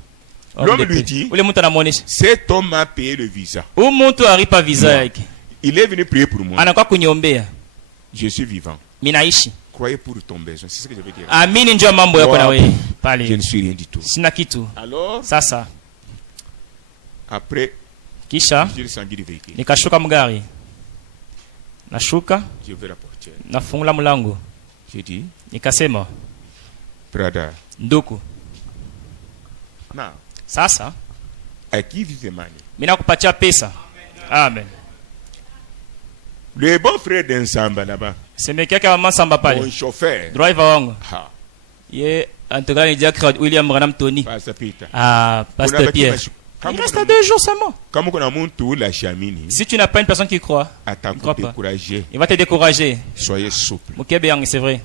L'homme lui dit, cet homme a payé le visa. Il est venu prier pour moi. Je suis vivant. Croyez pour ton besoin. C'est ce que je veux dire. Je ne suis rien du tout. Alors, après, kisha nikashuka mgari, nashuka, nafungula mlango, nikasema, brother, nduku, sasa I give you the money. Mimi nakupatia pesa. Amen. Le bon frère d'Ensamba là-bas. Semeki yake mama Samba pale. Mon chauffeur. Driver wangu. Ye antoka ni Jack William Branham Tony. Pastor Peter. Pasteur Pierre. Il reste 2 jours seulement. Si tu n'as pas une personne qui croit, il va te décourager. Soyez souple. C'est vrai.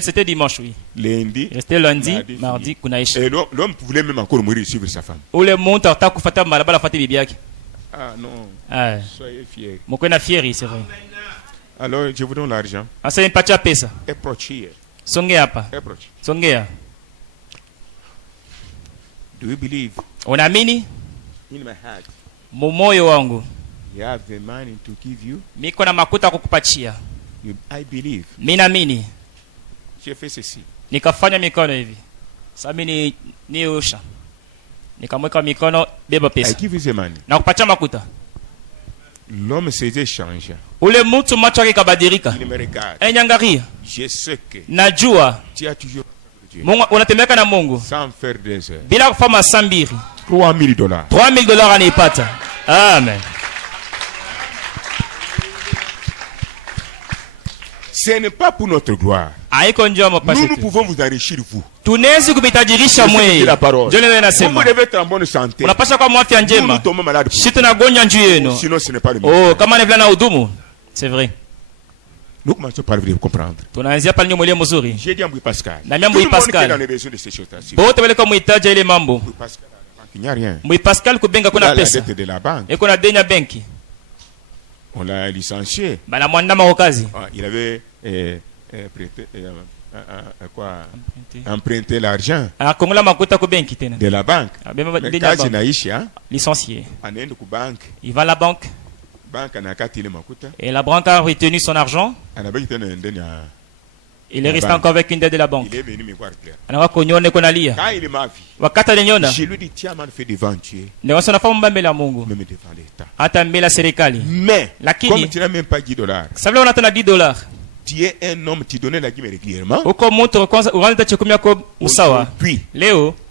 C'était dimanche, oui. Lundi. Restait lundi, mardi, kunaisha. Et l'homme voulait même encore mourir suivre sa femme. Ou le monde a kufata malabala fati bibiaki. Ah non. Soyez fiers. Mokona fieri, c'est vrai. Alors je vous donne l'argent. Asa nipatia pesa. Approach here. Songea hapa. Songea. Do you believe? Unaamini? In my heart. Moyo wangu. You have the money to give you? Niko na makuta kukupatia. I believe. Mimi naamini. J'ai fait ceci. Nikafanya mikono hivi. Sasa mimi niosha. Nikamweka mikono, beba pesa. I give you the money. Na kupatia makuta. L'homme s'est échangé. Ule mtu macho yake kabadilika. Il me regarde. Enyangaria. Je sais que. Najua. Tu as toujours Mungu unatembea na Mungu. Sans faire des heures. Bila kufanya sambiri. $3,000. $3,000 anaipata. Amen. Ce n'est pas pour notre gloire. Nous pouvons vous enrichir vous. Tunaweza kubitajirisha mwe. Ndio leo nasema. Vous devez être en bonne santé. Unapaswa kuwa afya njema. Si tunagonja njuu yenu. Sinon ce n'est pas le même. Oh, kama ni vile na hudumu. C'est vrai. Nous commençons par vous comprendre. Tunaanzia pale nyuma ile mzuri. J'ai dit à Mbui Pascal. Na mimi Mbui Pascal. Bote wale kwa muhitaji ile mambo. Mbui Pascal, il n'y a rien. Mbui Pascal kubenga kuna pesa. De la banque. Et kuna deni ya benki. On l'a licencié. Bana mwanda maokazi. Il avait emprunté l'argent de la banque. Kazi naisha. Licencié. Anaenda ku bank. Il va à la banque. Et la banque a retenu son argent. Il est resté encore avec une dette de la banque. Il est venu me voir clair. Quand il m'a vu, je lui dis tiens man fait devant Dieu. Même devant l'État. Mais comme tu n'as même pas $10, tu es un homme, tu donnais la dîme régulièrement. Puis,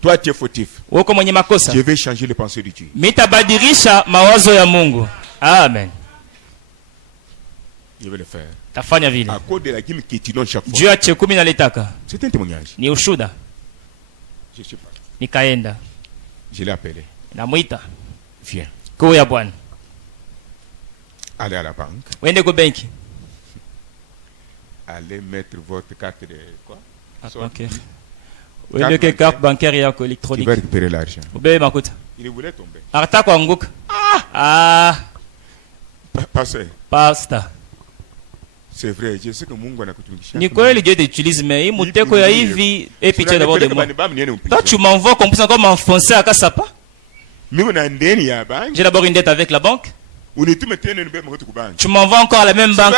toi tu es fautif. Je vais changer les pensées de Dieu. Amen. Je vais le faire. Tafanya vile. À cause de la dîme que tu donnes chaque fois. Juu ya 10 nalitaka. C'est un témoignage. Ni ushuda. Je suis parti. Nikaenda. Je l'ai appelé. Namuita. Viens. Kuya bwana. Allez à la banque. Wende ku benki. Allez mettre votre carte de quoi? Bancaire. Wende ke carte bancaire yako électronique. Tu vas récupérer l'argent. Ube makuta. Il voulait tomber. Arata kuanguka. Pasta. C'est vrai, je sais que Mungu anakutumikisha. Ni kweli Dieu t'utilise mais hii muteko ya hivi picha d'abord de moi. Toi tu m'envoies comme ça comme enfoncer à Kasapa. Mimi na ndeni ya bank. J'ai d'abord une dette avec la banque. Unitume tena nibe mkoto ku bank. Tu m'envoies encore à la même banque.